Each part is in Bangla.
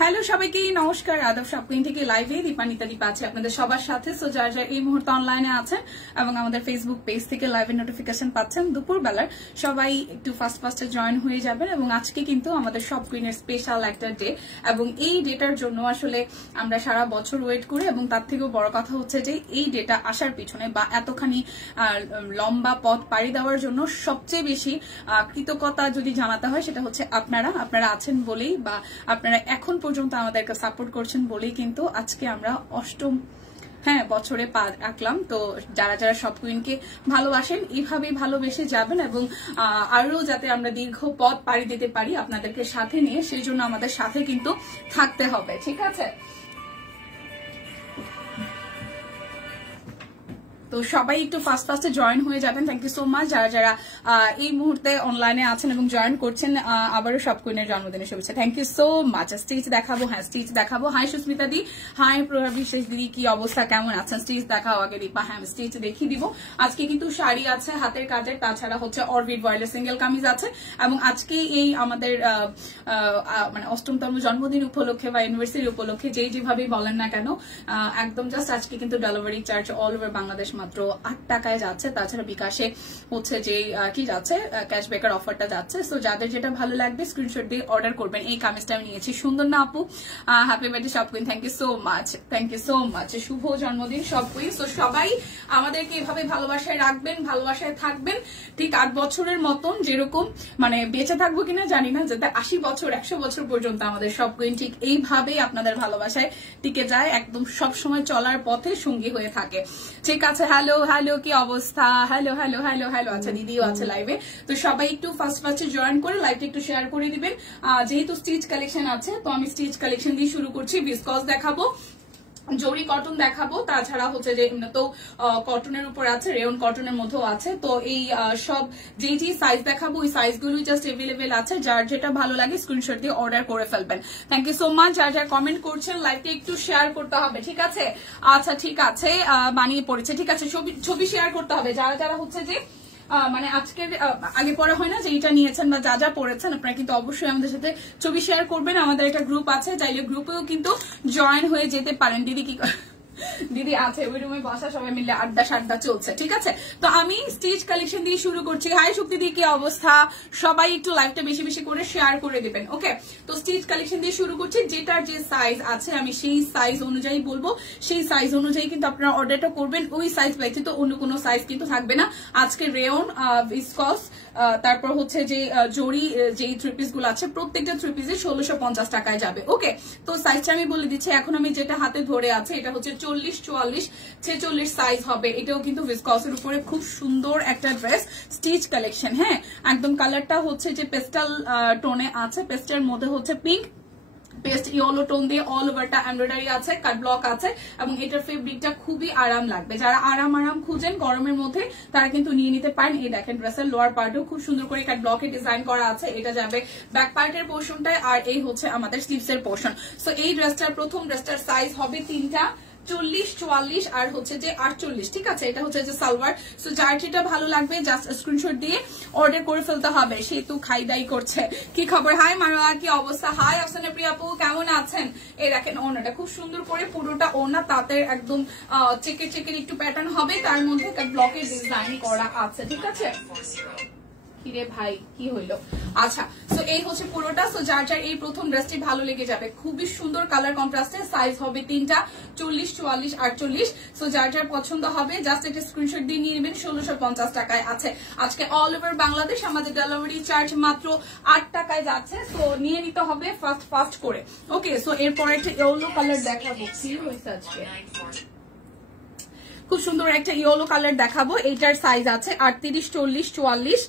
হ্যালো সবাইকে নমস্কার, আদব শপিং থেকে লাইভে দীপানিতা দীপা আছে আপনাদের সবার সাথে। সো যারা যারা এই মুহূর্তে অনলাইনে আছেন এবং আমাদের ফেসবুক পেজ থেকে লাইভের নোটিফিকেশন পাচ্ছেন দুপুর বেলার, সবাই একটু ফার্স্টে জয়েন হয়ে যাবেন। এবং আজকে কিন্তু আমাদের শপ কুইনের স্পেশাল একটা ডে, এবং এই ডেটার জন্য আসলে আমরা সারা বছর ওয়েট করি। এবং তার থেকেও বড় কথা হচ্ছে যে এই ডেটা আসার পিছনে বা এতখানি লম্বা পথ পাড়ি দেওয়ার জন্য সবচেয়ে বেশি কৃতজ্ঞতা যদি জানাতে হয় সেটা হচ্ছে আপনারা আছেন বলেই, বা আপনারা এখন পর্যন্ত আমাদেরকে সাপোর্ট করছেন বলেই কিন্তু আজকে আমরা অষ্টম বছরে পা রাখলাম। তো যারা যারা শপ কুইনকে ভালোবাসেন এইভাবেই ভালোবেসে যাবেন, এবং আরো যাতে আমরা দীর্ঘ পথ পাড়ি দিতে পারি আপনাদেরকে সাথে নিয়ে, সেই জন্য আমাদের সাথে কিন্তু থাকতে হবে, ঠিক আছে? তো সবাই একটু ফার্স্টে জয়েন হয়ে যাবেন। থ্যাংক ইউ সো মাচ যারা যারা এই মুহূর্তে অনলাইনে আছেন এবং জয়েন করছেন। আবারও শপ কুইনের জন্মদিনের শুভেচ্ছা, thank you so much. Stitch দেখাবো, স্টিচ দেখাবো। হাই সুস্মিতা দি, হাই প্রভা বিশ্বাস দিদি, কি অবস্থা, কেমন আছেন? স্টিচ দেখাও আগে দীপা। স্টিচ দেখিয়ে দিব। আজকে কিন্তু শাড়ি আছে হাতের কাজের, তাছাড়া হচ্ছে অরবিট ভয়েলের সিঙ্গেল কামিজ আছে। এবং আজকে এই আমাদের মানে অষ্টমতম জন্মদিন উপলক্ষে বা ইউনিভার্সিটি উপলক্ষে যেভাবেই বলেন না কেন, একদম জাস্ট আজকে কিন্তু delivery charge all over Bangladesh মাত্র 8 টাকায় যাচ্ছে। তাছাড়া বিকাশে হচ্ছে যে কি যাচ্ছে, ক্যাশব্যাকের অফারটা যাচ্ছে। সো যাদের যেটা ভালো লাগবে স্ক্রিনশট দিয়ে অর্ডার করবেন। এই কামিজটা আমি নিয়েছি, সুন্দর না আপু? Happy birthday shop queen, thank you so much, thank you so much. শুভ জন্মদিন শপ কুইন। সো সবাই আমাদেরকে এভাবে ভালোবাসায় রাখবেন, ভালোবাসায় থাকবেন, ঠিক 8 বছরের মতন যেরকম মানে বেঁচে থাকবো কিনা জানি না, যাতে 80 বছর 100 বছর পর্যন্ত আমাদের শপ কুইন ঠিক এইভাবেই আপনাদের ভালোবাসায় টিকে যায়, একদম সব সময় চলার পথে সঙ্গী হয়ে থাকে, ঠিক আছে? হ্যালো হ্যালো, কি অবস্থা? Hello hello hello hello. আচ্ছা, দিদিও আছে লাইভে। তো সবাই একটু ফার্স্টে জয়েন করে লাইভটা একটু শেয়ার করে দিবেন। যেহেতু স্টিচ কালেকশন আছে, তো আমি স্টিচ কালেকশন দিয়ে শুরু করছি। বিসকস দেখাবো, জরি কটন দেখাবো, তাছাড়া হচ্ছে যে তো কটনের উপর আছে, রেয়ন কটনের মধ্যেও আছে। তো এই সব যে সাইজ দেখাবো ওই সাইজগুলোই জাস্ট এভেলেবেল আছে। যার যেটা ভালো লাগে স্ক্রিনশট দিয়ে অর্ডার করে ফেলবেন। Thank you so much. যার যারা কমেন্ট করছেন লাইভটা একটু শেয়ার করতে হবে, ঠিক আছে? আচ্ছা ঠিক আছে, বানিয়ে পড়েছে, ঠিক আছে। ছবি শেয়ার করতে হবে যারা যারা হচ্ছে যে মানে আজকের আগে পরে হয় না যে এটা নিয়েছেন বা যা যা পড়েছেন, আপনারা কিন্তু অবশ্যই আমাদের সাথে ছবি শেয়ার করবেন। আমাদের একটা গ্রুপ আছে, চাইলে গ্রুপেও কিন্তু জয়েন হয়ে যেতে পারেন। দিদি কি দিদি আছে ওই রুমে বসা, সবাই মিলে আড্ডা চলছে, ঠিক আছে? তো আমি স্টিচ কালেকশন দিয়ে শুরু করছি। হাই শক্তি দি, কি অবস্থা? সবাই একটু লাইভটা বেশি বেশি করে শেয়ার করে দিবেন, ওকে? তো স্টিচ কালেকশন দিয়ে শুরু করছি। যেটার যে সাইজ আছে আমি সেই সাইজ অনুযায়ী বলবো, সেই সাইজ অনুযায়ী কিন্তু আপনারা অর্ডারটা করবেন। ওই সাইজ ব্যতীত অন্য কোনো সাইজ কিন্তু থাকবে না। আজকে রেয়ন, ভিসকস, তারপর হচ্ছে যে জরি, যে থ্রি পিস গুলো আছে প্রত্যেকটা থ্রি পিসে 1650 টাকায় যাবে, ওকে? তো সাইজটা আমি বলে দিচ্ছি। এখন আমি যেটা হাতে ধরে আছে এটা হচ্ছে 40, 44, 46 সাইজ হবে। এটাও কিন্তু ভিসকসের উপরে খুব সুন্দর একটা ড্রেস, স্টিচ কালেকশন। একদম কালারটা হচ্ছে যে পেস্টাল টোনে আছে, পেস্টের মধ্যে হচ্ছে পিঙ্ক, পেস্ট ইয়েলো টোন দিয়ে অল ওভারটা এমব্রয়ডারি আছে, কাট ব্লক আছে, এবং এটার ফেব্রিকটা খুবই আরাম লাগবে। যারা আরাম খুঁজেন গরমের মধ্যে তারা কিন্তু নিয়ে নিতে পারেন। এই দেখেন ড্রেসের লোয়ার পার্টও খুব সুন্দর করে কাট ব্লকে ডিজাইন করা আছে। এটা যাবে ব্যাক পার্টের পোর্শনটায়, আর এই হচ্ছে আমাদের স্লিভস এর পোর্শন। সো এই ড্রেসটার প্রথম ড্রেসটার সাইজ হবে 3টা, 40, 44 আর হচ্ছে যে 48, ঠিক আছে? এটা হচ্ছে যে সালোয়ার। সো যার যেটা ভালো লাগবে জাস্ট স্ক্রিনশট দিয়ে অর্ডার করে ফেলতে হবে। সেতু খাইদাই করছে, কি খবর? হাই মারোয়া, কি অবস্থা? হাই আফসানা প্রিয়া আপু, কেমন আছেন? এই দেখেন ওড়নাটা খুব সুন্দর করে, পুরোটা ওড়না তাতে একদম চেকের একটু প্যাটার্ন হবে, তার মধ্যে ব্লকের ডিজাইন করা আছে, ঠিক আছে? কিরে ভাই, কি হইলো? আচ্ছা, সো এই হচ্ছে পুরোটা। সো যার যার এই প্রথম ড্রেসটি ভালো লেগে যাবে, খুবই সুন্দর কালার কন্ট্রাস্টে, সাইজ হবে 3টা, 40, 44, 48। সো যার যার পছন্দ হবে জাস্ট একটা স্ক্রিনশট দিয়ে নিয়ে নেবেন। 1650 টাকায় আছে আজকে অল ওভার বাংলাদেশ। আমাদের ডেলিভারি চার্জ মাত্র 8 টাকায় যাচ্ছে। সো নিয়ে নিতে হবে ফাস্ট করে, ওকে? সো এরপর একটা ইয়েলো কালার দেখাবো। কি হয়েছে আজকে? খুব সুন্দর একটা ইয়েলো কালার দেখাবো। এইটার সাইজ আছে 38, 40, 44,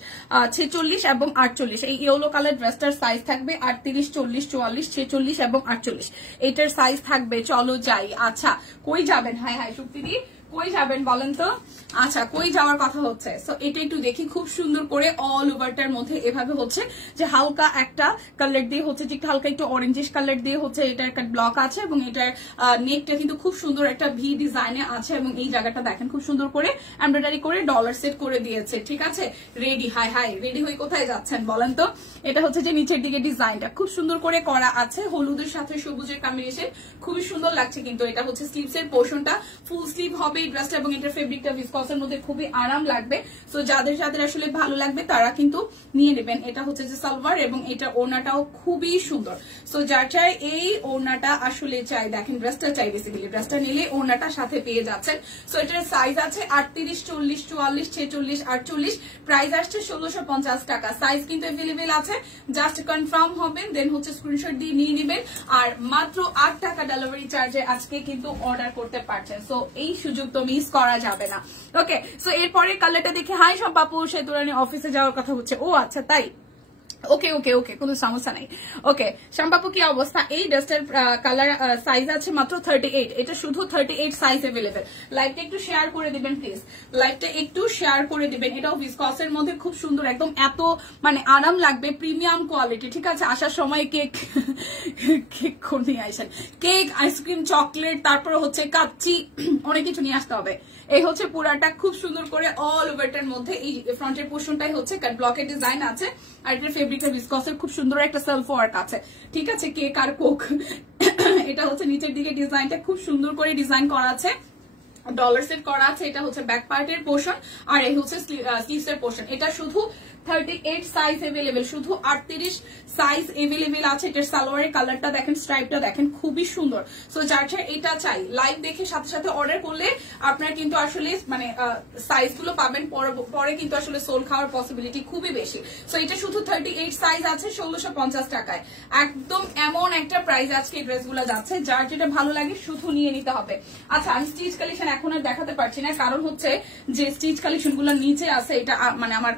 46 এবং 48। এই ইয়েলো কালার ড্রেসটার সাইজ থাকবে 38, 40, 44, 46 এবং 48। এইটার সাইজ থাকবে। চলো যাই। আচ্ছা, কই যাবেন? হাই শক্তিদি, কই যাবেন বলেন তো? আচ্ছা, কই যাওয়ার কথা হচ্ছে? সো এটা একটু দেখি, খুব সুন্দর করে অল ওভারটার মধ্যে এভাবে হচ্ছে যে হালকা একটা কালার দিয়ে হচ্ছে, যে হালকা একটু অরেঞ্জিশ কালার দিয়ে হচ্ছে এটা একটা ব্লক আছে, এবং এটার নেকটা কিন্তু খুব সুন্দর একটা ভি ডিজাইনে আছে, এবং এই জায়গাটা দেখেন খুব সুন্দর করে এমব্রয়ডারি করে ডলার সেট করে দিয়েছে। ঠিক আছে, রেডি। হাই হাই, রেডি হয়ে কোথায় যাচ্ছেন বলেন তো? এটা হচ্ছে যে নিচের দিকে ডিজাইনটা খুব সুন্দর করে করা আছে, হলুদের সাথে সবুজের কম্বিনেশন, খুবই সুন্দর লাগছে। কিন্তু এটা হচ্ছে স্লিভস এর পোর্শনটা ফুল স্লিভ হবে এই ড্রেসটা, এবং এটার ফেব্রিকটা ভিসকসের মধ্যে খুবই আরাম লাগবে। সো যাদের যাদের আসলে ভালো লাগবে তারা কিন্তু নিয়ে নেবেন। এটা হচ্ছে যে সালোয়ার, এবং এটা ওড়নাটাও খুবই সুন্দর। সো যার চাই এই ওড়নাটা আসলে চাই, দেখেন ড্রেসটা চাই, বেসিক্যালি ড্রেসটা নিলে ওড়নাটা সাথে পেয়ে যাচ্ছেন। সো এটার সাইজ আছে 38, 40, 44, 46, 48, প্রাইস আসছে 1650 টাকা। সাইজ কিন্তু अवेलेबल আছে, জাস্ট কনফার্ম হবেন, দেন হচ্ছে স্ক্রিনশট দিয়ে নিয়ে নেবেন। আর মাত্র 8 টাকা ডেলিভারি চার্জে আজকে কিন্তু অর্ডার করতে পারছেন। সো এই সুযোগ তো মিস করা যাবে না। ওকে, সো এরপরে কালারটা দেখে, হাই সম্পাপু, সেতুরানি অফিসে যাওয়ার কথা হচ্ছে। ও আচ্ছা তাই, ওকে ওকে ওকে, কোনো সমস্যা নাই। ওকে শ্যামবাবু, কি অবস্থা? এই ড্রেসটার কালার সাইজ আছে মাত্র 38, এটা শুধু 38 সাইজ अवेलेबल। লাইভটা একটু শেয়ার করে দিবেন প্লিজ, লাইভটা একটু শেয়ার করে দিবেন। এটাও ভিসকসের মধ্যে খুব সুন্দর, একদম এত মানে আরাম লাগবে, প্রিমিয়াম কোয়ালিটি। ঠিক আছে, আসার সময় কেক কেক নিয়ে আসেন, কেক, আইসক্রিম, চকলেট, তারপরে হচ্ছে কাচ্চি, অনেক কিছু নিয়ে আসতে হবে। এই হচ্ছে পুরাটা খুব সুন্দর করে অল ওভারটার মধ্যে এই ফ্রন্টের পোর্শনটাই হচ্ছে কাট ব্লকের ডিজাইন আছে, আর এটার ফেব্রিকটা ভিসকসের খুব সুন্দর একটা সেলফ ওয়ার্ক আছে। ঠিক আছে, কেক আর কোক। এটা হচ্ছে নিচের দিকে ডিজাইনটা খুব সুন্দর করে ডিজাইন করা আছে, ডলার সেট করা আছে। এটা হচ্ছে ব্যাক পার্টের পোর্শন, আর এই হচ্ছে স্লিভস এর পোর্শন। এটা শুধু 38 সাইজ अवेलेबल, শুধু 38 সাইজ अवेलेबल আছে। এটার সালোয়ারের কালারটা দেখেন, স্ট্রাইপটা দেখেন, খুবই সুন্দর। সো যার যার এটা চাই, লাইভ দেখে সাথে সাথে অর্ডার করলে আপনার কিন্তু আসলে মানে সাইজ গুলো পাবেন, পরে কিন্তু আসলে সোল খাওয়ার পসিবিলিটি খুবই বেশি। সো এটা শুধু 38 সাইজ আছে 1650 টাকায়। একদম এমন একটা প্রাইস আজকে এই ড্রেসগুলো যাচ্ছে, যার যেটা ভালো লাগে শুধু নিয়ে নিতে হবে। আচ্ছা, আমি স্টিচ কালেকশন এখন আর দেখাতে পারছি না, কারণ হচ্ছে যে স্টিচ কালেকশন গুলো নিচে আছে, এটা মানে আমার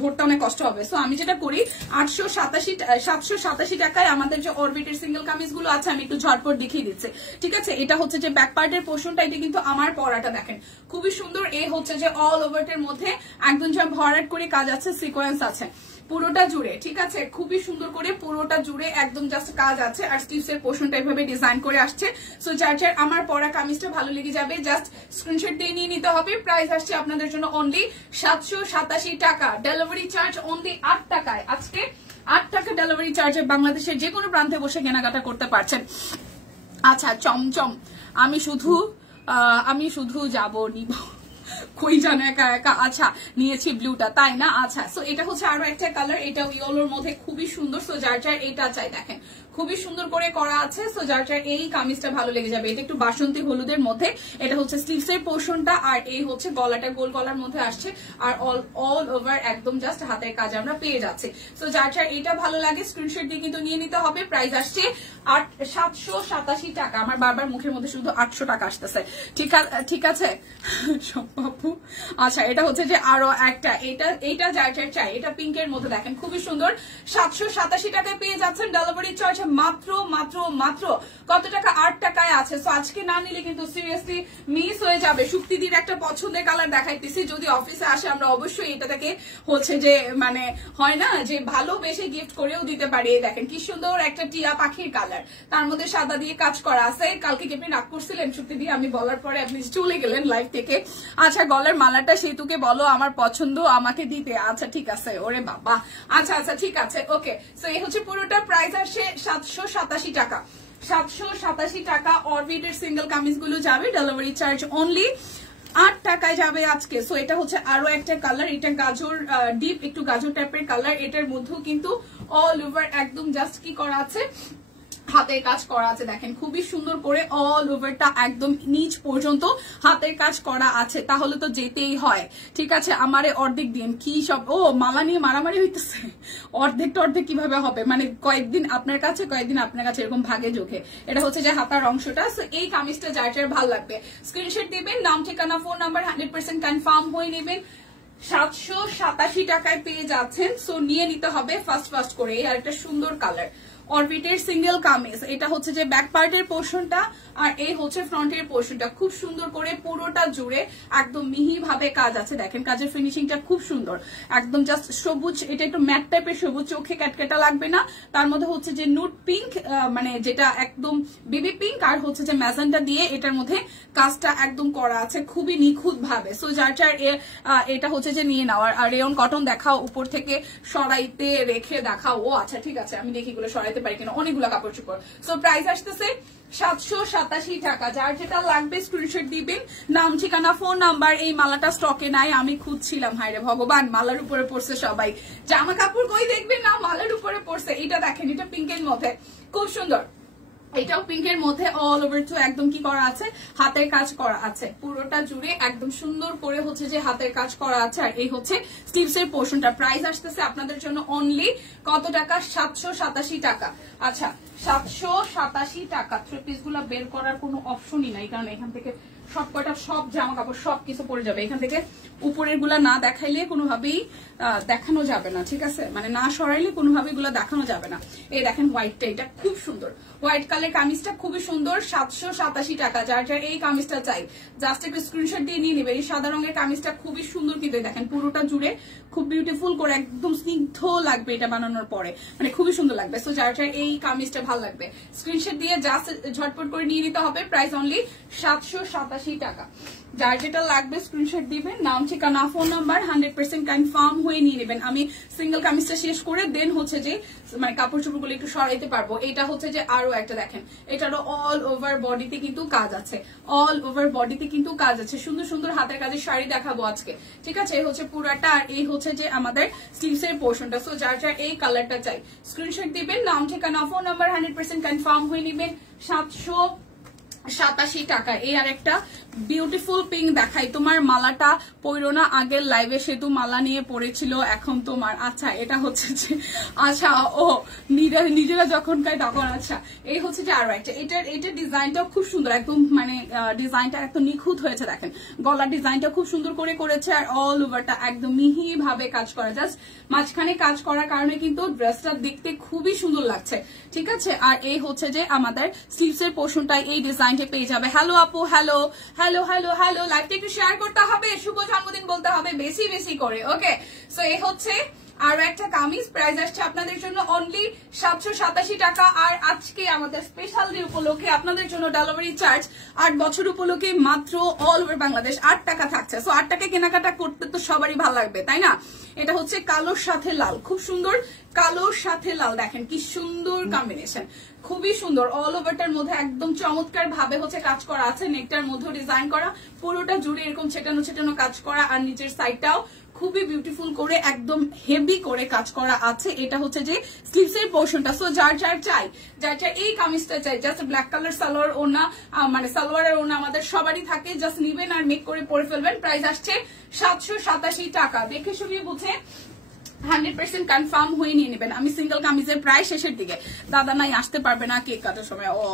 ভোরটা অনেক কষ্ট হবে। সো আমি যেটা করি, 787 টাকায় আমাদের যে অরবিটের সিঙ্গেল কামিজ গুলো আছে, আমি একটু ঝটপট দেখিয়ে দিচ্ছি। ঠিক আছে, এটা হচ্ছে যে ব্যাক পার্টের পোর্শনটা, এটা কিন্তু আমার পরাটা দেখেন খুবই সুন্দর। এ হচ্ছে যে অল ওভারটার মধ্যে একদম যে ভরাট করে কাজ আছে, সিকোয়েন্স আছে পুরোটা জুড়ে। ঠিক আছে, খুবই সুন্দর করে পুরোটা জুড়ে একদম জাস্ট কাজ আছে, আর স্টিভস এর পোর্শনটা এভাবে ডিজাইন করে আসছে। সো যার যার আমার পরা কামিজটা ভালো লেগে যাবে, জাস্ট স্ক্রিনশট দিয়ে নিয়ে নিতে হবে। প্রাইস আসছে আপনাদের জন্য অনলি 787 টাকা, ডেলিভারি চার্জ অনলি 8 টাকায়। আজকে 8 টাকা ডেলিভারি চার্জে বাংলাদেশের যে কোনো প্রান্তে বসে কেনাকাটা করতে পারছেন। আচ্ছা চমচম, আমি শুধু যাব নিব, কই জানো একা একা। আচ্ছা, নিয়েছি ব্লুটা, তাই না? আচ্ছা, সো এটা হচ্ছে আরো একটা কালার, এটা ইয়েলোর মধ্যে খুবই সুন্দর। সো যার যার এটা চাই, দেখেন খুবই সুন্দর করে করা আছে। সো যার যার এই কামিজটা ভালো লেগে যাবে, এটা একটু বাসন্তী হলুদের মধ্যে। এটা হচ্ছে স্লিভস এর পোর্শনটা, আর এই হচ্ছে গলাটা গোল গলার মধ্যে আসছে, আর অল ওভার একদম জাস্ট হাতের কাজ আমরা পেয়ে যাচ্ছি। সো যার যার এটা ভালো লাগে স্ক্রিনশট দিয়ে কিন্তু নিয়ে নিতে হবে। প্রাইস আসছে 787 টাকা। আমার বারবার মুখের মধ্যে শুধু 800 টাকা আসতেছে। ঠিক আছে বাপু। আচ্ছা, এটা হচ্ছে যে আরো একটা, এটা যার যার চাই, এটা পিঙ্কের মধ্যে দেখেন খুবই সুন্দর। 787 টাকায় পেয়ে যাচ্ছেন, ডেলিভারি চার্জ মাত্র মাত্র মাত্র কত টাকা? 8 টাকায় আছে। সো আজকে না নিলে কিন্তু সিরিয়াসলি মিস হয়ে যাবে। শুক্তিদির একটা পছন্দের কালার দেখাইতেছি, যদি অফিসে আসে আমরা অবশ্যই এটা থেকে হচ্ছে যে মানে হয় না যে ভালোবেসে গিফট করেও দিতে পারি। দেখেন কি সুন্দর একটা টিয়া পাখির কালার, তার মধ্যে সাদা দিয়ে কাজ করা আছে। কালকে কি আপনি রাগ করছিলেন শুক্তিদি? আমি বলার পরে আপনি চলে গেলেন লাইভ থেকে। আচ্ছা, গলার মালাটা সেতুকে বলো আমার পছন্দ আমাকে দিতে। আচ্ছা ঠিক আছে, ওরে বাবা। আচ্ছা আচ্ছা ঠিক আছে, ওকে। সো এই হচ্ছে পুরোটা প্রাইস আসে 787 টাকা। 787 টাকা অরবিটের সিঙ্গেল কামিজ গুলো যাবে, ডেলিভারি চার্জ অনলি 8 টাকায় যাবে আজকে। সো এটা হচ্ছে আরো একটা কালার, এটা গাজর ডিপ একটু গাজর টাইপের কালার। এটার মধ্যেও কিন্তু অল ওভার একদম জাস্ট কি করা আছে, হাতের কাজ করা আছে। দেখেন খুবই সুন্দর করে অল ওভারটা একদম নিচ পর্যন্ত হাতের কাজ করা আছে, তাহলে তো যেতেই হয়। ঠিক আছে, আমারে অর্ধেক দিন কি সব, ও মালা নিয়ে মারামারি হইতেছে। অর্ধেক কিভাবে হবে, মানে কয়েকদিন আপনার কাছে কয়েকদিন আপনার কাছে, এরকম ভাগে যোগে। এটা হচ্ছে যে হাতার অংশটা। সো এই কামিজটা যার যার ভালো লাগবে স্ক্রিনশট দিবেন, নাম ঠিকানা ফোন নাম্বার 100% কনফার্ম হয়ে নেবেন। 787 টাকায় পেয়ে যাচ্ছেন। সো নিয়ে নিতে হবে ফার্স্ট করে। আর একটা সুন্দর কালার, অরবিটের সিঙ্গেল কামিজ, এটা হচ্ছে যে ব্যাক পার্টের পোর্শনটা আর এই হচ্ছে ফ্রন্টের পোর্শনটা। খুব সুন্দর করে পুরোটা জুড়ে একদম মিহি ভাবে কাজ আছে, দেখেন কাজের ফিনিশিংটা খুব সুন্দর, একদম জাস্ট সবুজ, এটা একটু ম্যাট টাইপের সবুজ, চোখে ক্যাটকেটা লাগবে না। তার মধ্যে হচ্ছে যে নুট পিঙ্ক, মানে যেটা একদম বেবি পিঙ্ক, আর হচ্ছে যে ম্যাজেন্টা দিয়ে এটার মধ্যে কাজটা একদম করা আছে খুবই নিখুঁত ভাবে। সো যার যার এটা হচ্ছে যে নিয়ে নেওয়ার। আর রেয়ন কটন দেখাও, উপর থেকে সরাইতে রেখে দেখাও। ও আচ্ছা ঠিক আছে, আমি দেখি এগুলো সরাইতে পারি কিনা, অনেকগুলো কাপড় চোপড়। সো প্রাইস আসতেছে 787 টাকা। যার যেটা লাগবে স্ক্রিনশট দিবেন, নাম ঠিকানা ফোন নাম্বার। এই মালাটা স্টকে নাই, আমি খুঁজছিলাম, হায় রে ভগবান, মালার উপরে পড়ছে সবাই, জামা কাপড় কই দেখবেন না, মালার উপরে পড়ছে। এটা দেখেন, এটা পিঙ্কের মধ্যে খুব সুন্দর, এটাও পিঙ্কের মধ্যে অল ওভার টু একদম কি করা আছে, হাতের কাজ করা আছে পুরোটা জুড়ে, একদম সুন্দর করে হচ্ছে যে হাতের কাজ করা আছে। আর এই হচ্ছে স্লিভস এর পোর্শনটা। প্রাইস আসতেছে আপনাদের জন্য অনলি কত টাকা, 787 টাকা। আচ্ছা 787 টাকা। থ্রি পিস গুলা বের করার কোনো অপশনই নাই, কারণ এখান থেকে সব কয়টা সব জামা কাপড় সব কিছু পরে যাবে। এখান থেকে উপরের গুলা না দেখাইলে কোনোভাবেই দেখানো যাবে না, ঠিক আছে, মানে না সরাইলে কোনোভাবেই গুলা দেখানো যাবে না। এই দেখেন হোয়াইটটা, এটা খুব সুন্দর, হোয়াইট কালার কামিজটা খুবই সুন্দর, 787 টাকা। যার যার এই কামিজটা চাই জাস্ট একটু স্ক্রিনশট দিয়ে নিয়ে নেবে। এই সাদা রঙের কামিজটা খুবই সুন্দর, কিন্তু দেখেন পুরোটা জুড়ে খুব বিউটিফুল করে একদম স্নিগ্ধ লাগবে এটা বানানোর পরে, মানে খুবই সুন্দর লাগবে। সো যার যার এই কামিজটা ভালো লাগবে স্ক্রিনশট দিয়ে জাস্ট ঝটপট করে নিয়ে নিতে হবে। প্রাইস অনলি 787 টাকা। যার যেটা লাগবে স্ক্রিনশট দিবেন, নাম ঠিকানা ফোন নাম্বার 100% কনফার্ম হয়ে নিয়ে নেবেন। আমি সিঙ্গেল কামিজটা শেষ করে দেন হচ্ছে যে মানে কাপড় চোপড়গুলো একটু সরাইতে পারবো। এটা হচ্ছে যে আরো একটা দেখেন, এটারও অল ওভার বডিতে কিন্তু কাজ আছে, অল ওভার বডিতে কিন্তু কাজ আছে, সুন্দর সুন্দর হাতের কাজের শাড়ি দেখাবো আজকে, ঠিক আছে। এই হচ্ছে পুরাটা, আর এই হচ্ছে যে আমাদের স্লিভস এর পোর্শনটা। সো যার যার এই কালারটা চাই স্ক্রিনশট দিবেন, নাম ঠিকানা ফোন নাম্বার 100% কনফার্ম হয়ে নেবেন। 787 টাকা। এই আর একটা বিউটিফুল পিঙ্ক দেখাই, তোমার মালাটা পরো না, আগের লাইভে সেতু মালা নিয়ে পড়েছিল, এখন তোমার। আচ্ছা এটা হচ্ছে যে আচ্ছা ও নিজেরা যখন খায় তখন। আচ্ছা এই হচ্ছে যে আরো একটা, এটার ডিজাইনটাও খুব সুন্দর, একদম মানে ডিজাইনটা একদম নিখুঁত হয়েছে, দেখেন গলার ডিজাইনটা খুব সুন্দর করে করেছে, আর অল ওভারটা একদম মিহি ভাবে কাজ করা, জাস্ট মাঝখানে কাজ করার কারণে কিন্তু ড্রেসটা দেখতে খুবই সুন্দর লাগছে, ঠিক আছে। আর এই হচ্ছে যে আমাদের স্লিভস এর পোর্শনটা এই ডিজাইনটা পেয়ে যাবে। হ্যালো আপু, হ্যালো হ্যালো হ্যালো হ্যালো, লাইভটা একটু শেয়ার করতে হবে, শুভ জন্মদিন বলতে হবে বেশি বেশি করে, ওকে। সো এই হচ্ছে আরো একটা কামিজ, প্রাইস আসছে আপনাদের জন্য অনলি 787 টাকা। আর আজকে আমাদের স্পেশাল ডে উপলক্ষে আপনাদের জন্য ডেলিভারি চার্জ 8 বছর উপলক্ষে মাত্র অল ওভার বাংলাদেশ 8 টাকা থাকছে। সো 8 টাকা কেনাকাটা করতে তো সবারই ভালো লাগবে, তাই না। এটা হচ্ছে কালোর সাথে লাল, খুব সুন্দর, কালোর সাথে লাল, দেখেন কি সুন্দর কম্বিনেশন, খুবই সুন্দর। অল ওভারটার মধ্যে একদম চমৎকার ভাবে হচ্ছে কাজ করা আছে, নেকটার মধ্যে ডিজাইন করা, পুরোটা জুড়ে এরকম ছেটানো ছেটানো কাজ করা, আর নিচের সাইডটাও খুবই বিউটিফুল করে একদম হেভি করে কাজ করা আছে। এটা হচ্ছে যে স্লিভস এর পোর্শনটা। সো যার যার চাই, যার যার এই কামিজটা চাই, জাস্ট ব্ল্যাক কালার সালোয়ার ওনা, মানে সালোয়ারের ওনা আমাদের সবারই থাকে, জাস্ট নিবেন আর মেক করে পরে ফেলবেন। প্রাইস আসছে 787 টাকা। দেখে শুনিয়ে বুঝে 100% কনফার্ম হয়ে নিয়ে নেবেন। আমি সিঙ্গেল কামিজের প্রায় শেষের দিকে, দাদা নাই আসতে পারবে না কেক কাটার সময়। ও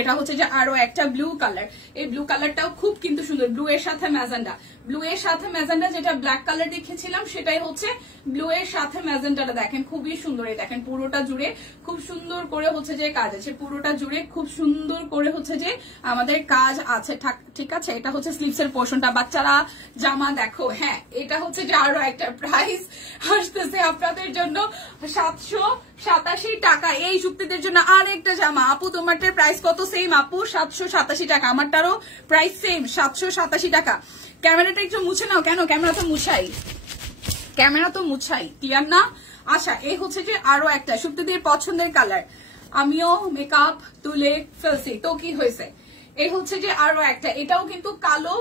এটা হচ্ছে যে আরো একটা ব্লু কালার, এই ব্লু কালারটাও খুব কিন্তু সুন্দর, ব্লু এর সাথে ম্যাজেন্ডা, ব্লু এর সাথে ম্যাজেন্ডা, যেটা ব্ল্যাক কালার দেখেছিলাম সেটাই হচ্ছে ব্লু এর সাথে ম্যাজেন্ডাটা, দেখেন খুবই সুন্দর। এই দেখেন পুরোটা জুড়ে খুব সুন্দর করে হচ্ছে যে কাজ আছে, পুরোটা জুড়ে খুব সুন্দর করে হচ্ছে যে আমাদের কাজ আছে, ঠিক আছে। এটা হচ্ছে স্লিভস এর পোর্শনটা। বাচ্চারা জামা দেখো, হ্যাঁ এটা হচ্ছে যে আরো একটা প্রাইস আসতেছে আপনাদের জন্য 787 টাকা। এই যুক্তিদের জন্য আর একটা জামা। আপু তোমারটার প্রাইস কত? সেম আপু 787 টাকা, আমারটারও প্রাইস সেম 787 টাকা। ক্যামেরাটা একটু মুছে নাও, কেন ক্যামেরা তো মুছাই, ক্লিয়ার না। আচ্ছা এই হচ্ছে যে আরো একটা সুপ্তিদের পছন্দের কালার, আমিও মেকআপ তুলে ফেলছি, তো কি হয়েছে। এই হচ্ছে যে আরো একটা, এটাও কিন্তু কালো,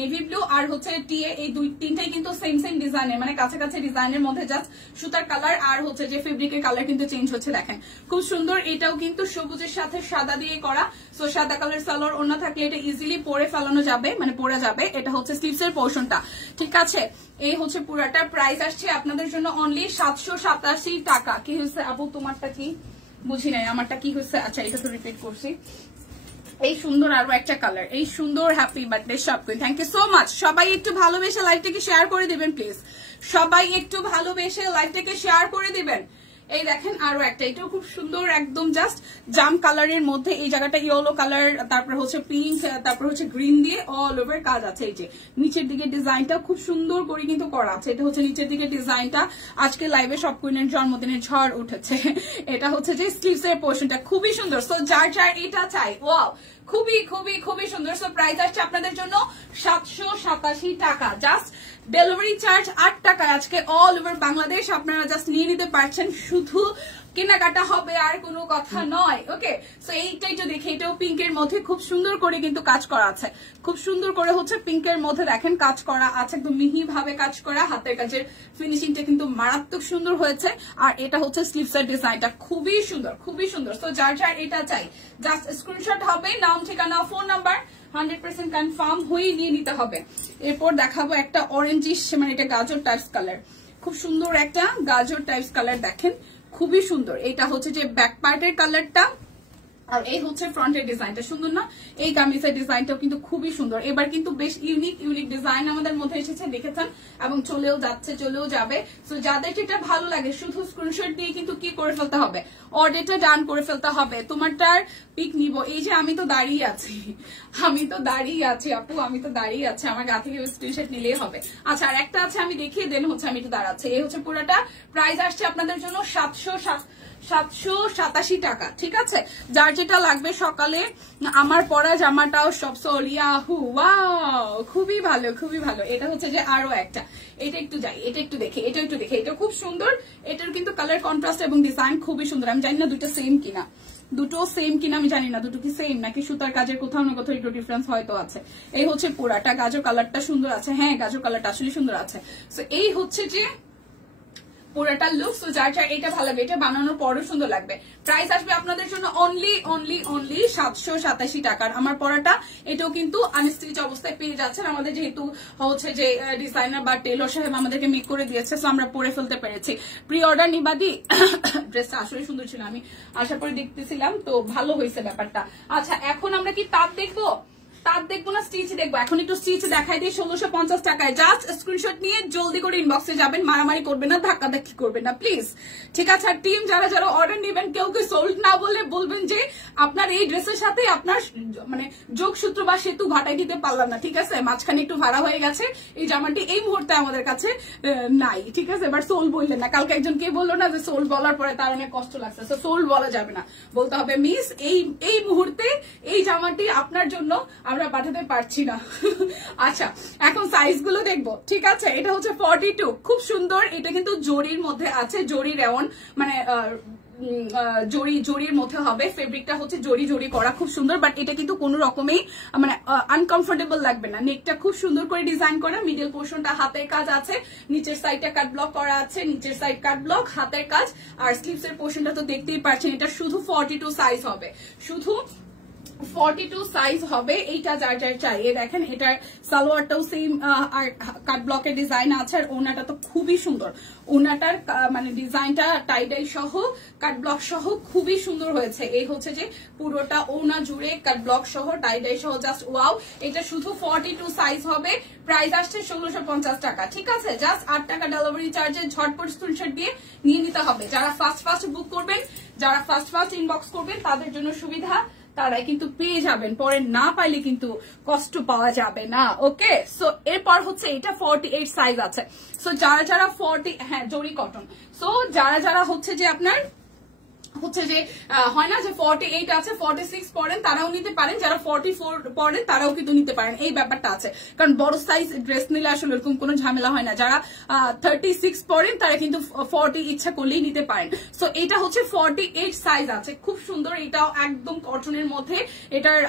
নেভি ব্লু আর হচ্ছে টিএ, এই দুই তিনটাই কিন্তু সেম সেম ডিজাইনের, মানে কাছাকাছি ডিজাইনের মধ্যে, জাস্ট সুতার কালার আর হচ্ছে যে ফেব্রিকের কালার কিন্তু চেঞ্জ হচ্ছে, দেখেন খুব সুন্দর। এটাও কিন্তু সবুজের সাথে সাদা দিয়ে করা, সো সাদা কালার সালোয়ার ওড়না থাকলে এটা ইজিলি পরে ফেলানো যাবে, মানে পরে যাবে। এটা হচ্ছে স্লিভস এর পোর্শনটা, ঠিক আছে। এই হচ্ছে পুরাটা, প্রাইস আসছে আপনাদের জন্য অনলি 787 টাকা। কি হয়েছে আপু তোমারটা? কি বুঝি নাই, আমারটা কি হয়েছে। আচ্ছা এটা তো রিপিট করছি। এই সুন্দর আরো একটা কালার, এই সুন্দর হ্যাপি বার্থডে সব queen, thank you so much. সবাই একটু ভালোবেসে লাইভটাকে শেয়ার করে দিবেন প্লিজ, সবাই একটু ভালোবেসে লাইভটাকে শেয়ার করে দিবেন। এই দেখেন আরো একটা, এটাও খুব সুন্দর, একদম জাস্ট জাম কালারের মধ্যে এই জায়গাটা ইয়েলো কালার, তারপর হচ্ছে পিঙ্ক, তারপর হচ্ছে গ্রিন দিয়ে অল ওভার কাজ আছে। এই যে নিচের দিকে ডিজাইনটা খুব সুন্দর করে কিন্তু করা আছে। এটা হচ্ছে নিচের দিকে ডিজাইনটা। আজকে লাইভে সব কুইনের জন্মদিনের ঝড় উঠেছে। এটা হচ্ছে যে স্লিভস এর পোর্শনটা খুবই সুন্দর। সো যার যার এটা চাই, ওয়াও খুবই খুবই খুবই সুন্দর। সো প্রাইস আসছে আপনাদের জন্য 787 টাকা, জাস্ট ডেলিভারি চার্জ 8 টাকা। আজকে অল ওভার বাংলাদেশ আপনারা জাস্ট নিয়ে নিতে পারছেন, শুধু কেনাকাটা হবে আর কোনো কথা নয়। ওকে, সো এইটাই তো দেখে, এটাও পিঙ্কের মধ্যে খুব সুন্দর করে কিন্তু কাজ করা আছে, খুব সুন্দর করে হচ্ছে পিঙ্কের মধ্যে দেখেন কাজ করা আছে, একদম মিহি ভাবে কাজ করা, হাতের কাজের ফিনিশিংটা কিন্তু মারাত্মক সুন্দর হয়েছে। আর এটা হচ্ছে স্লিভস এর ডিজাইনটা খুবই সুন্দর, খুবই সুন্দর। সো যার যার এটা চাই জাস্ট স্ক্রিনশট হবে, নাম ঠিকানা ফোন নাম্বার 100% কনফার্ম হয়ে নিয়ে নিতে হবে। এরপর দেখাবো একটা অরেঞ্জিশ, মানে এটা গাজর টাইপস কালার, খুব সুন্দর একটা গাজর টাইপস কালার, দেখেন খুবই সুন্দর। এটা হচ্ছে যে ব্যাক পার্টের কালারটা, আর এই হচ্ছে ফ্রন্টের ডিজাইনটা, সুন্দর না? এই কামিজের ডিজাইনটাও কিন্তু খুবই সুন্দর। এবার কিন্তু বেশ ইউনিক ইউনিক ডিজাইন আমাদের মধ্যে এসেছে, দেখেছেন, এবং চলেও যাচ্ছে, চলেও যাবে। সো যাদের যেটা ভালো লাগে শুধু স্ক্রিনশট দিয়ে কিন্তু কি করে ফেলতে হবে, অর্ডারটা ডান করে ফেলতে হবে। তোমারটার পিক নিব, এই যে আমি তো দাঁড়িয়ে আছি, আমি তো দাঁড়িয়ে আছি আপু, আমি তো দাঁড়িয়ে আছি, আমার গা থেকে স্ক্রিনশট নিলেই হবে। আচ্ছা, আর একটা আছে আমি দেখিয়ে দেন, হচ্ছে আমি তো দাঁড়াচ্ছি। এই হচ্ছে পুরোটা, প্রাইস আসছে আপনাদের জন্য 787 টাকা, ঠিক আছে? যার যেটা লাগবে সকালে আমার পরা জামাটাও সব সোলিয়াহু, ওয়াও খুবই ভালো, খুবই ভালো। এটা হচ্ছে যে আরো একটা, এটা একটু যাই, এটা একটু দেখে, এটা একটু দেখে, এটা খুব সুন্দর। এটার কিন্তু কালার কন্ট্রাস্ট এবং ডিজাইন খুবই সুন্দর। আমি জানি না দুটো সেম কিনা, দুটো সেম কিনা আমি জানি না, দুটো কি সেম নাকি সুতার কাজের কোথাও না কোথাও একটু ডিফারেন্স হয়তো আছে। এই হচ্ছে পুরাটা, গাজর কালারটা সুন্দর আছে, হ্যাঁ গাজর কালারটা আসলে সুন্দর আছে। সো এই হচ্ছে যে পুরাটা লুক। সো যার যার এটা ভালো লাগবে, এটা বানানোর পরও সুন্দর লাগবে। প্রাইস আসবে আপনাদের জন্য অনলি অনলি অনলি 787 টাকার। আমার পরাটা এটাও কিন্তু আনস্টিচ অবস্থায় পেয়ে যাচ্ছেন, আমাদের যেহেতু হচ্ছে যে ডিজাইনার বা টেলর সাহেব আমাদেরকে মেক করে দিয়েছে, সো আমরা পরে ফেলতে পেরেছি। প্রি অর্ডার নিবাদি, ড্রেসটা আসলে সুন্দর ছিল, আমি আসার পরে দেখতেছিলাম, তো ভালো হয়েছে ব্যাপারটা। আচ্ছা, এখন আমরা কি তাঁত দেখবো? তার দেখবো না, স্টিচ দেখবো। এখন একটু স্টিচ দেখাই দিই 1650 টাকায়। জাস্ট স্ক্রিনশট নিয়ে জলদি করে ইনবক্সে যাবেন, মারামারি করবেন না, ধাক্কা ধাক্কি করবেন না প্লিজ, ঠিক আছে? আর টিম যারা যারা অর্ডার নেবেন, কেউ কেউ সোল্ড না বলে বলবেন যে আপনার এই ড্রেসের সাথে আপনার মানে যোগসূত্র বা সেতু ঘাটাই দিতে পারলাম না, ঠিক আছে? মাঝখানে একটু ভাড়া হয়ে গেছে, এই জামাটি এই মুহূর্তে আমাদের কাছে নাই, ঠিক আছে? এবার সোল বললেন না, কালকে একজন কে বললো না যে সোল বলার পরে তার অনেক কষ্ট লাগছে, তো সোল বলা যাবে না, বলতে হবে মিস এই মুহূর্তে এই জামাটি আপনার জন্য আমরা পাঠাতে পারছি না। আচ্ছা, এখন সাইজ গুলো দেখবো, ঠিক আছে? এটা হচ্ছে 42, খুব সুন্দর। এটা কিন্তু জরির মধ্যে আছে, জরি রেওন, মানে জরির মধ্যে হবে, ফেব্রিকটা হচ্ছে জরি করা, খুব সুন্দর। বাট এটা কিন্তু কোনো রকমেই মানে আনকমফোর্টেবল লাগবে না। নেকটা খুব সুন্দর করে ডিজাইন করা, মিডল পোর্শনটা হাতের কাজ আছে, নিচের সাইডটা কাট ব্লক করা আছে, নিচের সাইড কাট ব্লক, হাতের কাজ। আর স্লিভস এর পোর্শনটা তো দেখতেই পাচ্ছেন, এটা শুধু 42 সাইজ হবে, শুধু 42 সাইজ হবে। এইটা যার যার চাই, দেখেন এটার সালোয়ারটাও সেম আর কাট ব্লকের ডিজাইন আছে, আর ওনাটা তো খুবই সুন্দর। ওনাটার মানে ডিজাইনটা টাইডাই সহ কাট ব্লক সহ খুবই সুন্দর হয়েছে। এই হচ্ছে যে পুরোটা ওনা জুড়ে কাট ব্লক সহ টাইডাই সহ, জাস্ট ওয়াও। এটা শুধু 42 সাইজ হবে, প্রাইস আসছে 1650 টাকা, ঠিক আছে? জাস্ট 8 টাকা ডেলিভারি চার্জে ঝটপট স্ক্রিনশট দিয়ে নিয়ে নিতে হবে। যারা ফার্স্ট বুক করবেন, যারা ফার্স্ট ইনবক্স করবেন, তাদের জন্য সুবিধা, তারাই কিন্তু পেয়ে যাবেন, পরে না পাইলে কিন্তু কষ্ট পাওয়া যাবে না। ওকে, সো এরপর হচ্ছে এটা 48 সাইজ আছে। সো যারা যারা 40, হ্যাঁ জরি কটন, সো যারা যারা হচ্ছে যে আপনার হচ্ছে যে হয় না যে 48 আছে, 46 পড়েন তারাও নিতে পারেন, যারা 44 পড়েন তারাও কিন্তু নিতে পারেন, এই ব্যাপারটা আছে। কারণ বড় সাইজ ড্রেস নিলে আসলে এরকম কোনো ঝামেলা হয় না। যারা 36 পড়েন তারা কিন্তু 40 ইচ্ছা করলেই নিতে পারেন। সো এটা হচ্ছে 48 সাইজ আছে, খুব সুন্দর। এটাও একদম কটনের মধ্যে, এটার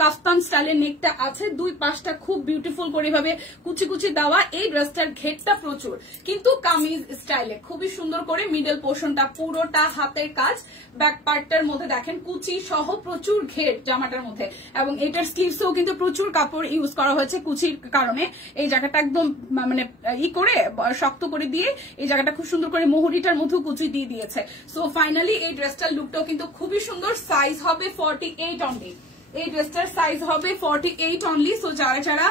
কাফতান স্টাইলের নেকটা আছে, দুই পাশটা খুব বিউটিফুল করে ভাবে কুচি কুচি দেওয়া। এই ড্রেসটার ঘেরটা প্রচুর, কিন্তু কামিজ স্টাইলে খুবই সুন্দর করে। মিডল পোর্শনটা পুরোটা হাতের কাজ, ব্যাক পার্টটার মধ্যে দেখেন কুচি সহ প্রচুর ঘের জামাটার মধ্যে, এবং এটার স্লিভসেও কিন্তু প্রচুর কাপড় ইউজ করা হয়েছে কুচির কারণে। এই জায়গাটা একদম মানে করে শক্ত করে দিয়ে এই জায়গাটা খুব সুন্দর করে মোহরিটার মধ্যে কুচি দিয়ে দিয়েছে। সো ফাইনালি এই ড্রেসটার লুকটাও কিন্তু খুবই সুন্দর। সাইজ হবে 48 অনলি। এই ড্রেসটার সাইজ হবে 48 অনলি। সো যারা যারা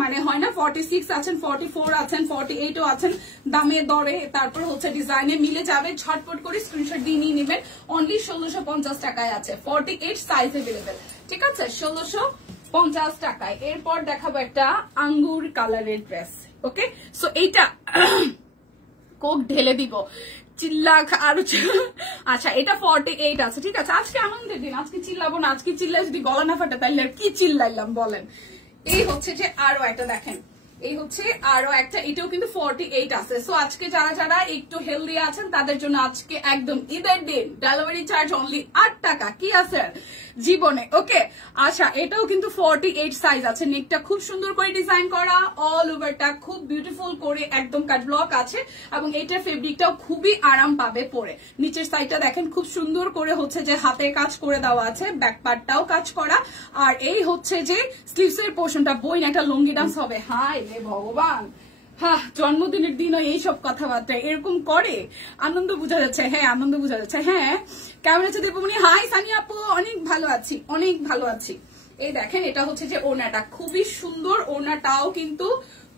মানে হয় না 46 আছেন, 44 আছেন, 48ও আছেন, দামে দরে তারপর হচ্ছে ডিজাইনে মিলে যাবে, ঝটপট করে স্ক্রিনশট দিয়ে নিয়ে নেবেন। অনলি 1650 টাকায় আছে, 48 সাইজ अवेलेबल। ঠিক আছে, 1650 টাকায়। এরপর দেখাবো একটা আঙ্গুর কালারের ড্রেস। ওকে, সো এইটা কোক ঢেলে দিব, চিল্লা আরো। আচ্ছা, এটা 48 আছে। ঠিক আছে, আজকে আনন্দের দিন, আজকে চিল্লাবো না। আজকে চিল্লাই যদি গলা না ফাটে তাহলে আর কি চিল্লাইলাম বলেন। এই হচ্ছে যে আরো একটা দেখেন, এই হচ্ছে আরো একটা, এটাও কিন্তু 48 আছে। সো আজকে যারা যারা একটু হেলদি আছেন তাদের জন্য আজকে একদম ঈদের দিন, ডেলিভারি চার্জ অনলি 8 টাকা। কি আছে জীবনে? ওকে, আচ্ছা, এটাও কিন্তু 48 সাইজ আছে। নেকটা খুব সুন্দর করে ডিজাইন করা, অল ওভারটা খুব বিউটিফুল করে একদম কাট ব্লক আছে, এবং এটার ফেব্রিকটাও খুবই আরাম পাবে পরে। নিচের সাইডটা দেখেন খুব সুন্দর করে হচ্ছে যে হাতের কাজ করে দেওয়া আছে, ব্যাক পার্টটাও কাজ করা, আর এই হচ্ছে যে স্লিভসের পোর্শনটা বইন একটা লুঙ্গি ডান্স হবে। হাই রে ভগবান, হ্যাঁ, জন্মদিনের দিনও এইসব কথাবার্তা এরকম করে, আনন্দ বোঝা যাচ্ছে। হ্যাঁ, আনন্দ বোঝা যাচ্ছে। হ্যাঁ, কেমন আছে দীপমণি? হাই সানি আপু, অনেক ভালো আছি, অনেক ভালো আছি। এই দেখেন, এটা হচ্ছে যে ওড়নাটা খুবই সুন্দর, ওড়নাটাও কিন্তু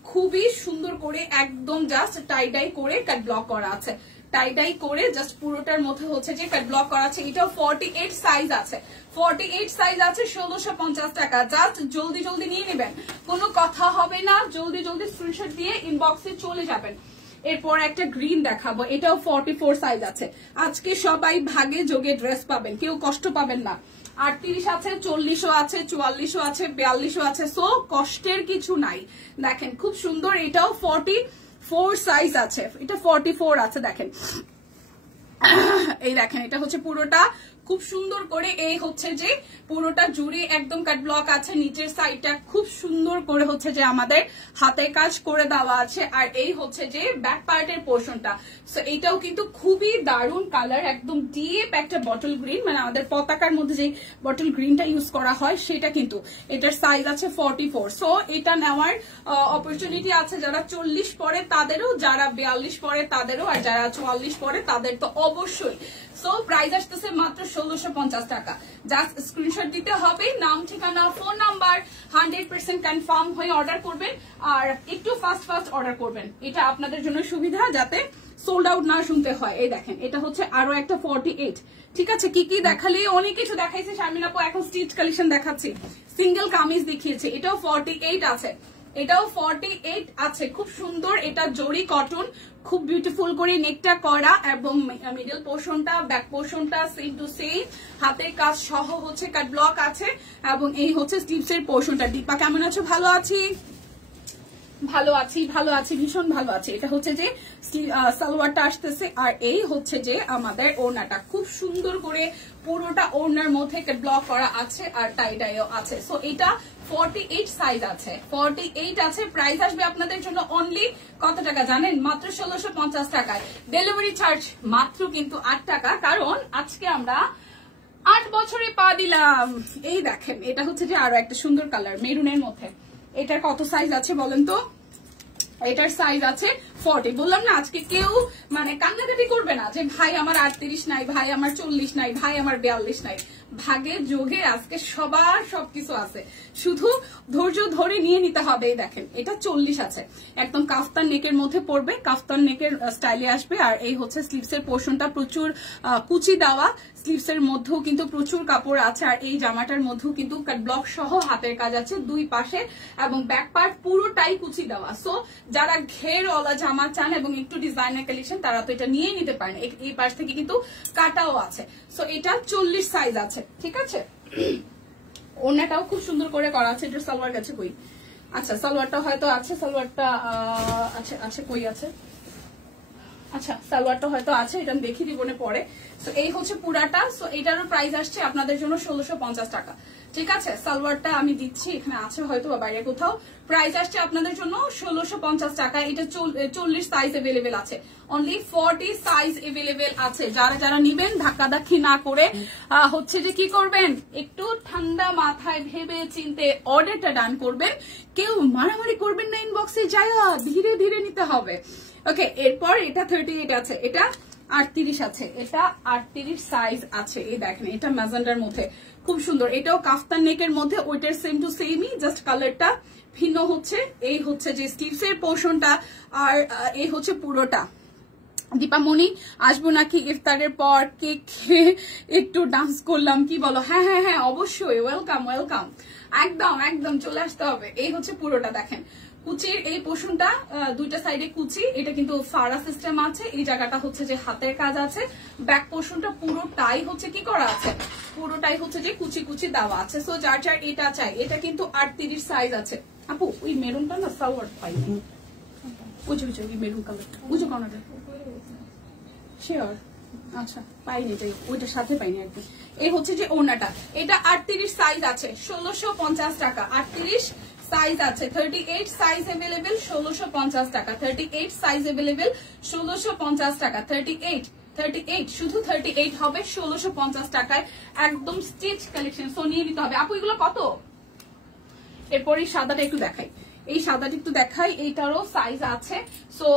খুবই সুন্দর করে একদম জাস্ট টাই ডাই করে কাট ব্লক করা আছে, টাই ডাই করে জাস্ট পুরোটার মধ্যে হচ্ছে যে কাট ব্লক করা আছে। এটাও 48 সাইজ আছে, 48 সাইজ আছে, 1650 টাকা। জাস্ট জলদি জলদি নিয়ে নেবেন, কোনো কথা হবে না, জলদি জলদি স্ক্রিনশট দিয়ে ইনবক্সে চলে যাবেন। এরপর একটা গ্রিন দেখাবো, এটাও 44 সাইজ আছে। আজকে সবাই ভাগে যোগে ড্রেস পাবেন, কেউ কষ্ট পাবেন না। 38 আছে, 40ও আছে, 44ও আছে, 42ও আছে। সো কষ্টের কিছু নাই। দেখেন খুব সুন্দর, এটাও 44 সাইজ আছে, এটা 44 আছে। দেখেন, এই দেখেন, এটা হচ্ছে পুরোটা খুব সুন্দর করে, এই হচ্ছে যে পুরোটা জুড়ে একদম কাট ব্লক আছে, নিচের সাইডটা খুব সুন্দর করে হচ্ছে যে আমাদের হাতে কাজ করে দেওয়া আছে, আর এই হচ্ছে যে ব্যাক পার্টের পোর্শনটা। সো এটাও কিন্তু খুবই দারুণ কালার, একদম ডিপ একটা বটল গ্রিন, মানে আমাদের পতাকার মধ্যে যে বটল গ্রিনটা ইউজ করা হয় সেটা। কিন্তু এটার সাইজ আছে 44। সো এটা নেওয়ার অপরচুনিটি আছে যারা 40 পরে তাদেরও, যারা 42 পরে তাদেরও, আর যারা 44 পরে তাদের তো অবশ্যই। সো প্রাইস আসতেছে মাত্র 1650 টাকা। জাস্ট স্ক্রিনশট দিতে হবে, নাম, ঠিকানা, ফোন নাম্বার, 100% কনফার্ম হয়ে অর্ডার করবেন, আর একটু ফাস্ট অর্ডার করবেন। এটা আপনাদের জন্য সুবিধা, যাতে সোল্ড আউট না শুনতে হয়। এই দেখেন, এটা হচ্ছে আরো একটা 48। ঠিক আছে, কি কি দেখালে অনেক কিছু দেখাইছে শারমিন আপু, এখন স্টিচ কালেকশন দেখাচ্ছি। সিঙ্গেল কামিজ দেখিয়েছে, এটাও 48 আছে, এটাও 48 আছে। খুব সুন্দর, এটা জরি কটন, খুব বিউটিফুল করে নেকটা করা, এবং মিডল পোর্শনটা, ব্যাক পোর্শনটা সেম টু সেম, হাতের কাজ সহ হচ্ছে কাট ব্লক আছে, এবং এই হচ্ছে স্লিভসের পোর্শনটা। দীপা কেমন আছো? ভালো আছি, ভালো আছি, ভালো আছি, ভীষণ ভালো আছে। এটা হচ্ছে যে সালোয়ারটা আসতেছে, আর এই হচ্ছে যে আমাদের ওড়নাটা খুব সুন্দর করে পুরোটা ওড়নার মধ্যে ব্লক করা আছে, আর টাই ডাইও আছে। সো এটা 48 সাইজ আছে, 48 আছে। প্রাইস আসবে আপনাদের জন্য অনলি কত টাকা জানেন? মাত্র 1650 টাকায়। ডেলিভারি চার্জ মাত্র কিন্তু 8 টাকা, কারণ আজকে আমরা 8 বছরে পা দিলাম। এই দেখেন, এটা হচ্ছে যে আরো একটা সুন্দর কালার মেরুনের মধ্যে। এটার কত সাইজ আছে বলেন তো? এটার সাইজ আছে 40। বললাম না, আজকে কেউ মানে কান্নাকাটি করবে না যে ভাই আমার 38 নাই, ভাই আমার 40 নাই, ভাই আমার 42 নাই। ভাগে যোগে আজকে সবার সবকিছু আছে, শুধু ধৈর্য ধরে নিয়ে নিতে হবে। দেখেন, এটা 40 আছে, একদম কাফতান নেকের মধ্যে পড়বে, কাফতান নেকের স্টাইলে আসবে, আর এই হচ্ছে স্লিভসের পোর্শনটা প্রচুর কুচি দেওয়া, স্লিভসের মধ্যেও কিন্তু প্রচুর কাপড় আছে, আর এই জামাটার মধ্যেও কিন্তু ব্লক সহ হাতের কাজ আছে দুই পাশে, এবং ব্যাক পার্ট পুরোটাই কুচি দেওয়া। সো যারা ঘেরওয়ালা জামা চান এবং একটু ডিজাইনার কালেকশন, তারা তো এটা নিয়ে নিতে পারেন। এই পাশ থেকে কিন্তু কাটাও আছে। সো এটা 40 সাইজ আছে। ঠিক আছে, ওড়নাটাও খুব সুন্দর করে করা আছে। এটা সালোয়ার গেছে কই? আচ্ছা, সালোয়ারটা হয়তো আছে, সালোয়ারটা আছে কই আছে? আচ্ছা, সালোয়ারটা হয়তো আছে, এটা আমি দেখিয়ে দিব পরে। সো এই হচ্ছে পুরাটা। সো এটারও প্রাইস আসছে আপনাদের জন্য 1650 টাকা। ঠিক আছে, সালোয়ারটা আমি দিচ্ছি, এখানে আছে হয়তো বা বাইরে কোথাও। প্রাইস আসছে আপনাদের জন্য 1650 টাকা। এটা 40 সাইজ अवेलेबल আছে, অনলি 40 সাইজ अवेलेबल আছে। যারা যারা নিবেন ধাক্কাধাক্কি না করে হচ্ছে যে কি করবেন, একটু ঠান্ডা মাথায় ভেবে চিন্তে অর্ডারটা ডান করবেন। কেউ মারামারি করবেন না ইনবক্সে, যায় ধীরে ধীরে নিতে হবে। ওকে, এরপর এটা 38 আছে, এটা 38 আছে, এটা 38 সাইজ আছে। এই দেখেন, এটা ম্যাজেন্ডার মধ্যে খুব সুন্দর। এটাও কাফতান নেকের মধ্যে, ওইটার সেম টু সেমই, জাস্ট কালারটা ভিন্ন হচ্ছে। এই হচ্ছে যে স্লিভস এর পোর্শনটা, আর এই হচ্ছে পুরোটা। দীপামণি আসবো নাকি ইফতারের পর? কেক খেয়ে একটু ডান্স করলাম, কি বলো? হ্যাঁ হ্যাঁ হ্যাঁ, অবশ্যই, ওয়েলকাম ওয়েলকাম, একদম একদম চলে আসতে হবে। এই হচ্ছে পুরোটা, দেখেন কুচির এই পোর্শনটা, দুইটা সাইডে কুচি, এটা কিন্তু ফাড়া সিস্টেম আছে। এই জায়গাটা হচ্ছে যে হাতের কাজ আছে। ব্যাক পোর্শনটা পুরোটাই হচ্ছে কি করা আছে, পুরোটাই হচ্ছে যে কুচি কুচি দেওয়া আছে। সো যার যার এটা চাই, এটা কিন্তু 38 সাইজ আছে। আপু ওই মেরুনটা না সালোয়ার পাইনি, বুঝে বুঝে ওই মেরুন কালারটা বুঝো কোনটা শিওর, আচ্ছা পাইনি, যাই ওইটার সাথে পাইনি আর কি। এই হচ্ছে যে ওড়নাটা, এটা 38 সাইজ আছে, 1650 টাকা। 38 সাইজ আছে, 38 সাইজ अवेलेबल 1650 টাকা। 38 সাইজ अवेलेबल 1650 টাকা। 38 শুধু 38 হবে 1650 টাকায়, একদম স্টিচ কালেকশন। সো নিয়ে নিতে হবে। আপু এগুলো কত? এরপর এই সাদাটা একটু দেখাই, এই সাদাটা একটু দেখাই, এইটারও সাইজ আছে। সো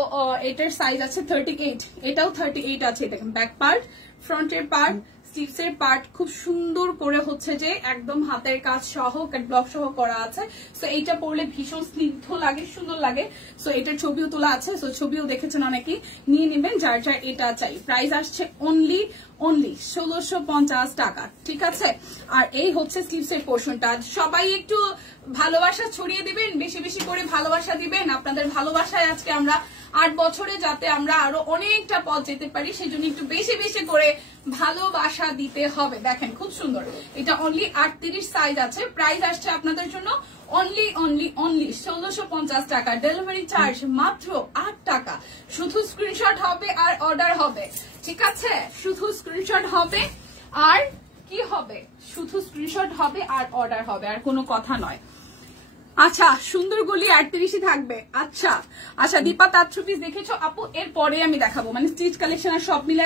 এটার সাইজ আছে 38, এটাও 38 আছে। দেখেন ব্যাক পার্ট, ফ্রন্টের পার্ট, স্লিভস এর পার্ট খুব সুন্দর করে হচ্ছে যে একদম হাতের কাজ সহ ব্লক সহ করা আছে। সো এইটা পরলে ভীষণ স্নিগ্ধ লাগে, সুন্দর লাগে। সো এটার ছবিও তোলা আছে, সো ছবিও দেখেছেন অনেকেই, নিয়ে নেবেন যার যার এটা চাই। প্রাইস আসছে অনলি 1650 টাকা, ঠিক আছে। আর এই হচ্ছে স্লিভস এর পোর্শনটা। সবাই একটু ভালোবাসা ছড়িয়ে দিবেন, বেশি বেশি করে ভালোবাসা দিবেন। আপনাদের ভালোবাসায় আজকে আমরা 8 বছরে যাতে আমরা আরো অনেকটা পথ যেতে পারি, সেই জন্য একটু বেশি বেশি করে ভালোবাসা দিতে হবে। দেখেন খুব সুন্দর, এটা অনলি 38 সাইজ আছে। প্রাইস আসছে আপনাদের জন্য অনলি 1650 টাকা। ডেলিভারি চার্জ মাত্র 8 টাকা। শুধু স্ক্রিনশট হবে আর অর্ডার হবে, ঠিক আছে। শুধু স্ক্রিনশট হবে আর কি হবে, শুধু স্ক্রিনশট হবে আর অর্ডার হবে, আর কোনো কথা নয়। আচ্ছা সুন্দর গুলি 38 থাকবে। আচ্ছা আচ্ছা দীপা তার 3 পিস দেখেছো আপু? এরপরে আমি দেখাবো, মানে স্টিচ কালেকশন আর সব মিলে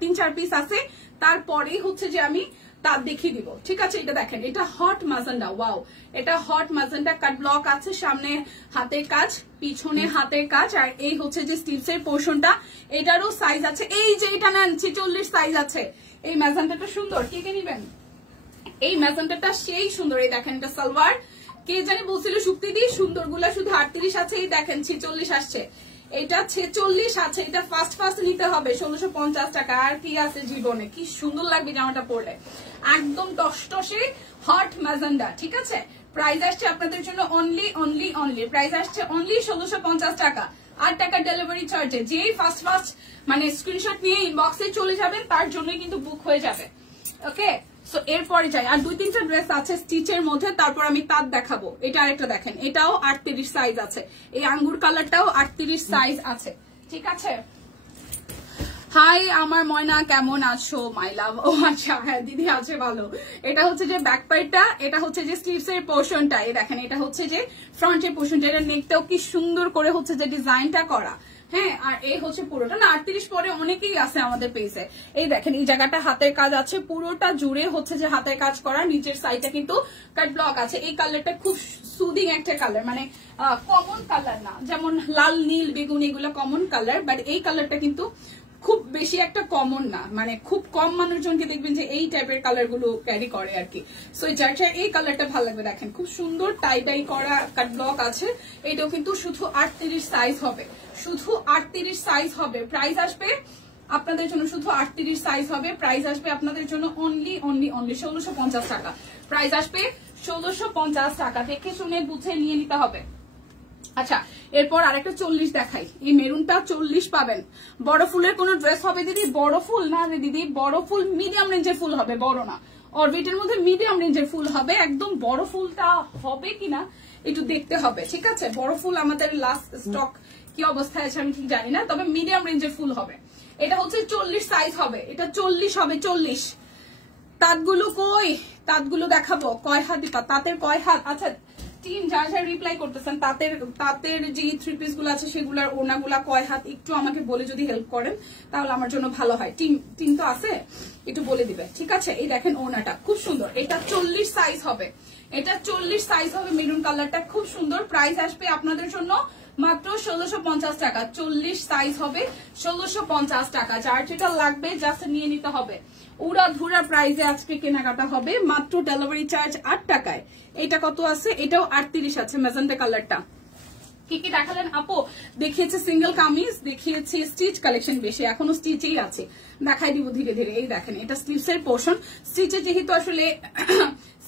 3-4 পিস আছে, তারপরেই হচ্ছে যে আমি তার দেখিয়ে দিব, ঠিক আছে। এটা দেখেন, এটা হট মাজেন্ডা, ওয়াও, এটা হট মাজেন্ডা। কাট ব্লক আছে, সামনে হাতের কাজ, পিছনে হাতের কাজ, আর এই হচ্ছে যে স্টিভস এর পোর্শনটা। এটারও সাইজ আছে, এই যে এটা নেন 46 সাইজ আছে। এই ম্যাজেন্টাটা সুন্দর, কে কে নিবেন? এই ম্যাজেন্টাটা সেই সুন্দর। এই দেখেন, এটা সালোয়ার, কে জানি বলছিল শুক্তিদি সুন্দর গুলা শুধু 38 আছে। এই দেখেন 46 আসছে, এটা 46 আছে। এটা ফার্স্ট নিতে হবে 1650 টাকা। আর কি আছে জীবনে, কি সুন্দর লাগবে জামাটা পরলে, একদম টসটসে হট ম্যাজেন্ডা, ঠিক আছে। প্রাইস আসছে আপনাদের জন্য অনলি প্রাইস আসছে অনলি 1650 টাকা। 8 টাকা ডেলিভারি চার্জে। যেই ফার্স্ট মানে স্ক্রিনশট নিয়ে ইনবক্সে চলে যাবেন, তার জন্যই কিন্তু বুক হয়ে যাবে, ওকে। সো এরপরে যাই, আর 2-3টা ড্রেস আছে স্টিচের মধ্যে, তারপর আমি তাঁত দেখাবো। এটা আরেকটা দেখেন, এটাও 38 সাইজ আছে। এই আঙ্গুর কালারটাও 38 সাইজ আছে, ঠিক আছে। হাই আমার ময়না, কেমন আছো মাই লাভ? ও আচ্ছা হ্যাঁ দিদি আছে ভালো। এটা হচ্ছে যে ব্যাক পার্টটা, এটা হচ্ছে যে স্লিভস এর পোর্শনটা। এই দেখেন, এটা হচ্ছে যে ফ্রন্টের পোর্শনটা। এটা নেকটাও কি সুন্দর করে হচ্ছে যে ডিজাইনটা করা, হ্যাঁ। আর এই হচ্ছে পুরোটা না 38 পরে অনেকেই আছে আমাদের পেজে। এই দেখেন, এই জায়গাটা হাতের কাজ আছে, পুরোটা জুড়ে হচ্ছে যে হাতের কাজ করা। নিচের সাইডটা কিন্তু কাট ব্লক আছে। এই কালারটা খুব সুদিং একটা কালার, মানে কমন কালার না, যেমন লাল নীল বেগুন এগুলো কমন কালার, বাট এই কালারটা কিন্তু খুব বেশি একটা কমন না, মানে খুব কম মানুষজনকে দেখবেন যে এই টাইপের কালার গুলো ক্যারি করে আর কি। সো যার এই কালারটা ভালো লাগবে। দেখেন খুব সুন্দর টাই করা কাট ব্লক আছে। এটাও কিন্তু শুধু 38 সাইজ হবে, শুধু 38 সাইজ হবে। প্রাইস আসবে আপনাদের জন্য শুধু 38 সাইজ হবে। প্রাইস আসবে আপনাদের জন্য অনলি 1650 টাকা। প্রাইস আসবে 1650 টাকা। দেখে শুনে বুঝে নিয়ে নিতে হবে। আচ্ছা এরপর আরেকটা 40 দেখাই। এই মেরুনটা 40 পাবেন। বড় ফুলের কোন ড্রেস হবে দিদি? বড় ফুল না রে দিদি, বড় ফুল মিডিয়াম রেঞ্জের ফুল হবে, বড় না। অরবিটের মধ্যে মিডিয়াম রেঞ্জের ফুল হবে। একদম বড় ফুলটা হবে কিনা একটু দেখতে হবে, ঠিক আছে। বড় ফুল আমাদের লাস্ট স্টক কি অবস্থায় আছে আমি ঠিক জানি না, তবে মিডিয়াম রেঞ্জের ফুল হবে। এটা হচ্ছে 40 সাইজ হবে, এটা 40 হবে, 40। তাঁতগুলো কই? তাঁতগুলো দেখাবো। কয় হাত দিপা? তাঁতের কয় হাত? আচ্ছা টিম যারা যারা রিপ্লাই করতেছেন, তাঁতের যে 3 পিস গুলো আছে সেগুলার ওনাগুলা কয় হাত একটু আমাকে বলে যদি হেল্প করেন তাহলে আমার জন্য ভালো হয়। টিম তো আছে, একটু বলে দিবে, ঠিক আছে। এই দেখেন ওনাটা খুব সুন্দর, এটা 40 সাইজ হবে, এটা 40 সাইজ হবে। মেরুন কালারটা খুব সুন্দর। প্রাইস আসবে আপনাদের জন্য মাত্র 1650 টাকা। 40 সাইজ হবে 1650 টাকা। যার যেটা লাগবে জাস্ট নিয়ে নিতে হবে। উড়া ধুরা প্রাইসে আজকে কেনাকাটা হবে মাত্র ডেলিভারি চার্জ 8 টাকায়। এটা কত আছে? এটাও 38 আছে ম্যাজেন্টা কালারটা। কি কি দেখালেন আপু? দেখিয়েছে সিঙ্গেল কামিজ, দেখিয়েছে স্টিচ কালেকশন, বেশি এখনো স্টিচেই আছে, দেখাই দিব ধীরে ধীরে। এই দেখেন এটা স্লিভসের পোর্শন, স্টিচে যেহেতু আসলে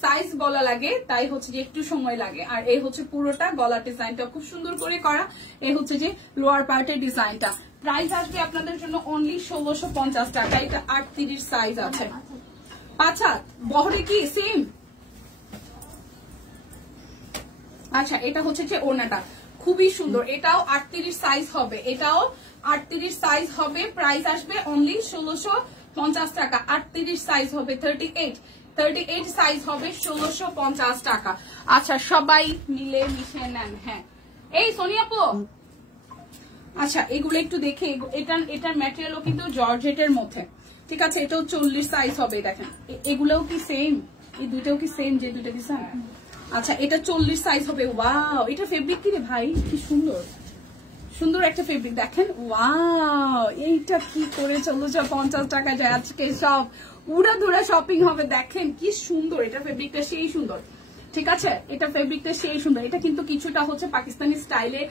সাইজ বলা লাগে তাই হচ্ছে যে একটু সময় লাগে। আর এই হচ্ছে পুরোটা গলার ডিজাইনটা খুব সুন্দর করে করা। এই হচ্ছে যে লোয়ার পার্টের ডিজাইনটা। প্রাইস আসবে আপনাদের জন্য অনলি 1650 টাকা। এটা 38 সাইজ আছে। আচ্ছা বহরে কি সেম? আচ্ছা এটা হচ্ছে যে ওড়নাটা খুবই সুন্দর, এটাও 38 সাইজ হবে, এটাও 38 সাইজ হবে। প্রাইস আসবে অনলি 1650 টাকা। 38 সাইজ হবে, 38 সাইজ হবে 1650 টাকা। আচ্ছা সবাই মিলে মিশে নেন। হ্যাঁ এই সোনিয়াপু, আচ্ছা এগুলো একটু দেখে, এটার ম্যাটেরিয়ালও কিন্তু জর্জেটের মধ্যে, ঠিক আছে। এটাও 40 সাইজ হবে। দেখেন এগুলোও কি সেম? এই দুইটাও কি সেম যে দুইটা ডিজাইন? আচ্ছা এটা 40 সাইজ হবে। ওয়াও এটা ফেব্রিক কি রে ভাই, কি সুন্দর সুন্দর একটা ফেব্রিক দেখেন। ওয়াও এইটা কি করে 1650 টাকা যায় আজকে, সব উড়া ধুরা শপিং হবে। দেখেন কি সুন্দর, এটা ফেব্রিকটা সেই সুন্দর, ঠিক আছে। এটা ফেব্রিকটা সেই সুন্দর। এটা কিন্তু কিছুটা হচ্ছে পাকিস্তানি স্টাইলে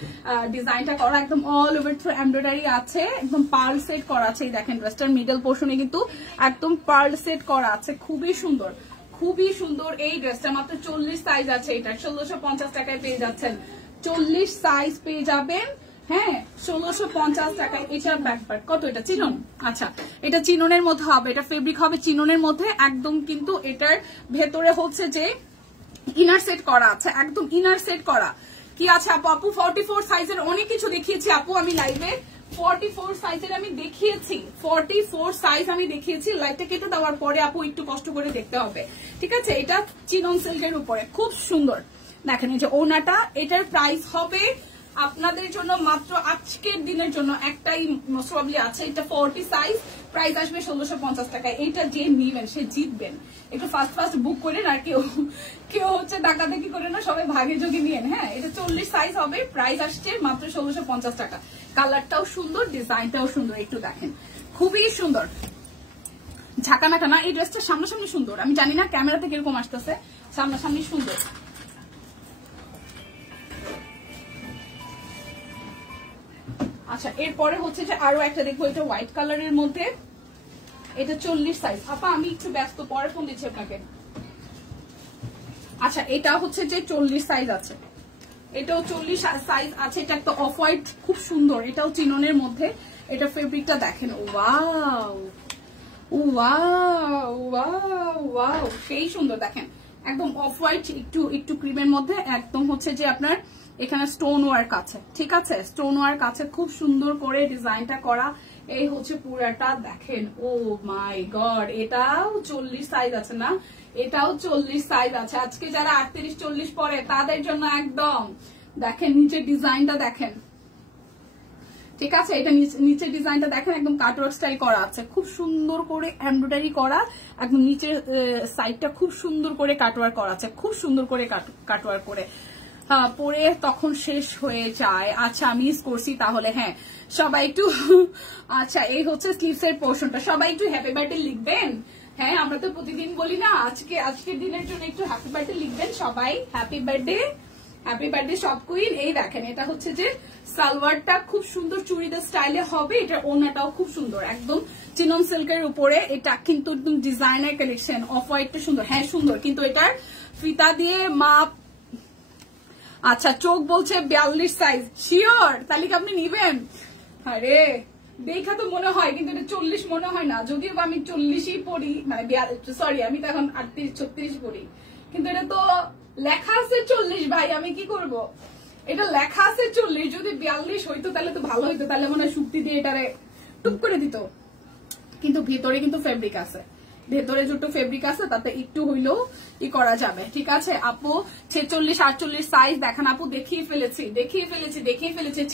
ডিজাইনটা করা, একদম অল ওভার থ্রু এমব্রয়ডারি আছে, একদম পার্ল সেট করা আছে। এই দেখেন ড্রেসটার মিডল পোর্শনে কিন্তু একদম পার্ল সেট করা আছে, খুবই সুন্দর খুবই সুন্দর। এই ড্রেসটা মাত্র 40 সাইজ আছে, এটা 1650 টাকায় পেয়ে যাচ্ছেন। 40 সাইজ পেয়ে যাবেন, হ্যাঁ 1650 টাকায়। এটার ব্যাকপার্ট কত? এটা চিনন, আচ্ছা এটা চিননের মধ্যে হবে, এটা ফেব্রিক হবে চিননের মধ্যে একদম। কিন্তু এটার ভেতরে হচ্ছে যে ইনার সেট করা আছে, একদম ইনার সেট করা। কি আছে আপু? আপু 44 সাইজের অনেক কিছু দেখিয়েছি আপু আমি লাইভে, 44 সাইজের আমি দেখিয়েছি, 44 সাইজ আমি দেখিয়েছি। লাইটটা কেটে দেওয়ার পরে আপু একটু কষ্ট করে দেখতে হবে, ঠিক আছে। এটা চিনন সিল্কের উপরে খুব সুন্দর। দেখেন এই যে ওনাটা, এটার প্রাইস হবে আপনাদের জন্য মাত্র আজকের দিনের জন্য একটাই মোস্ট প্রবাবলি আছে, এটা 40 সাইজ, প্রাইস আসবে 1650 টাকায়। এইটা যে নিবেন সে জিতবেন। একটু ফাস্ট বুক করেন, আর কেউ হচ্ছে ডাকাডাকি করে না, সবাই ভাগে যোগে নিয়েন। হ্যাঁ এটা 40 সাইজ হবে, প্রাইস আসছে মাত্র 1650 টাকা। কালারটাও সুন্দর, ডিজাইনটাও সুন্দর, একটু দেখেন খুবই সুন্দর। ঝাঁকানাকা না, এই ড্রেসটা সামনাসামনি সুন্দর, আমি জানি না ক্যামেরাতে কিরকম আসতেছে, সামনাসামনি সুন্দর। আচ্ছা এরপরে হচ্ছে যে আরো একটা দেখবো, এটা হোয়াইট কালারের মধ্যে, এটা 40 সাইজ। আপা আমি একটু ব্যস্ত, পরে ফোন দিচ্ছি আপনাকে। আচ্ছা এটা হচ্ছে যে 40 সাইজ আছে, এটাও 40 সাইজ আছে। এটা একটা অফ হোয়াইট খুব সুন্দর, এটাও চিননের মধ্যে। এটা ফেব্রিকটা দেখেন, ওয়াও ওয়াও ওয়াও ওয়াও সেই সুন্দর। দেখেন একদম অফ হোয়াইট, একটু ক্রিমের মধ্যে, একদম হচ্ছে যে আপনার এখানে স্টোন ওয়ার্ক আছে, ঠিক আছে। স্টোন ওয়ার্ক আছে, খুব সুন্দর করে ডিজাইনটা করা। এই হচ্ছে পুরাটা দেখেন। ও মাই গড, এটাও 40 সাইজ আছে না? এটাও 40 সাইজ আছে। আজকে যারা 38-40 পরে তাদের জন্য একদম দেখেন নিচের ডিজাইনটা দেখেন, ঠিক আছে। এটা নিচের ডিজাইনটা দেখেন, একদম কাটওয়ার্ক স্টাইল করা আছে, খুব সুন্দর করে এমব্রয়ডারি করা। একদম নিচের সাইডটা খুব সুন্দর করে কাটওয়ার্ক করা আছে, খুব সুন্দর করে কাটওয়ার্ক করে পরে তখন শেষ হয়ে যায়। আচ্ছা মিস করছি তাহলে, হ্যাঁ সবাই একটু আচ্ছা এই হচ্ছে স্লিভস এর পোর্শনটা, সবাই একটু হ্যাপি বার্থডে লিখবেন। হ্যাঁ আমরা তো প্রতিদিন বলি না, আজকের দিনের জন্য একটু হ্যাপি বার্থডে লিখবেন সবাই। হ্যাপি বার্থডে সব কুইন। এই দেখেন এটা হচ্ছে যে সালোয়ারটা খুব সুন্দর চুড়িদার স্টাইলে হবে, এটা ওড়নাটাও খুব সুন্দর, একদম চিনন সিল্কের উপরে। এটা কিন্তু একদম ডিজাইনার কালেকশন। অফ হোয়াইটটা সুন্দর, হ্যাঁ সুন্দর, কিন্তু এটার ফিতা দিয়ে মাপ। আচ্ছা চোখ বলছে 42 সাইজ, শিওর? তাহলে কি আপনি নিবেন? আরে দেখা তো মনে হয়, কিন্তু এটা 40 মনে হয় না, যদিও আমি 40ই পড়ি, মানে সরি আমি তো এখন 38-36 পড়ি, কিন্তু এটা তো লেখা আছে 40 ভাই, আমি কি করব? এটা লেখা আছে 40, যদি 42 হইতো তাহলে তো ভালো হইতো, তাহলে মনে হয় শুক্তি দিয়ে এটারে টুক করে দিত। কিন্তু ভিতরে কিন্তু ফেব্রিক আছে, ভেতরে দুটো ফেব্রিক আছে, তাতে একটু হইলেও করা যাবে। ঠিক আছে আপু, 46 48 সাইজ দেখান আপু। দেখিয়ে ফেলেছি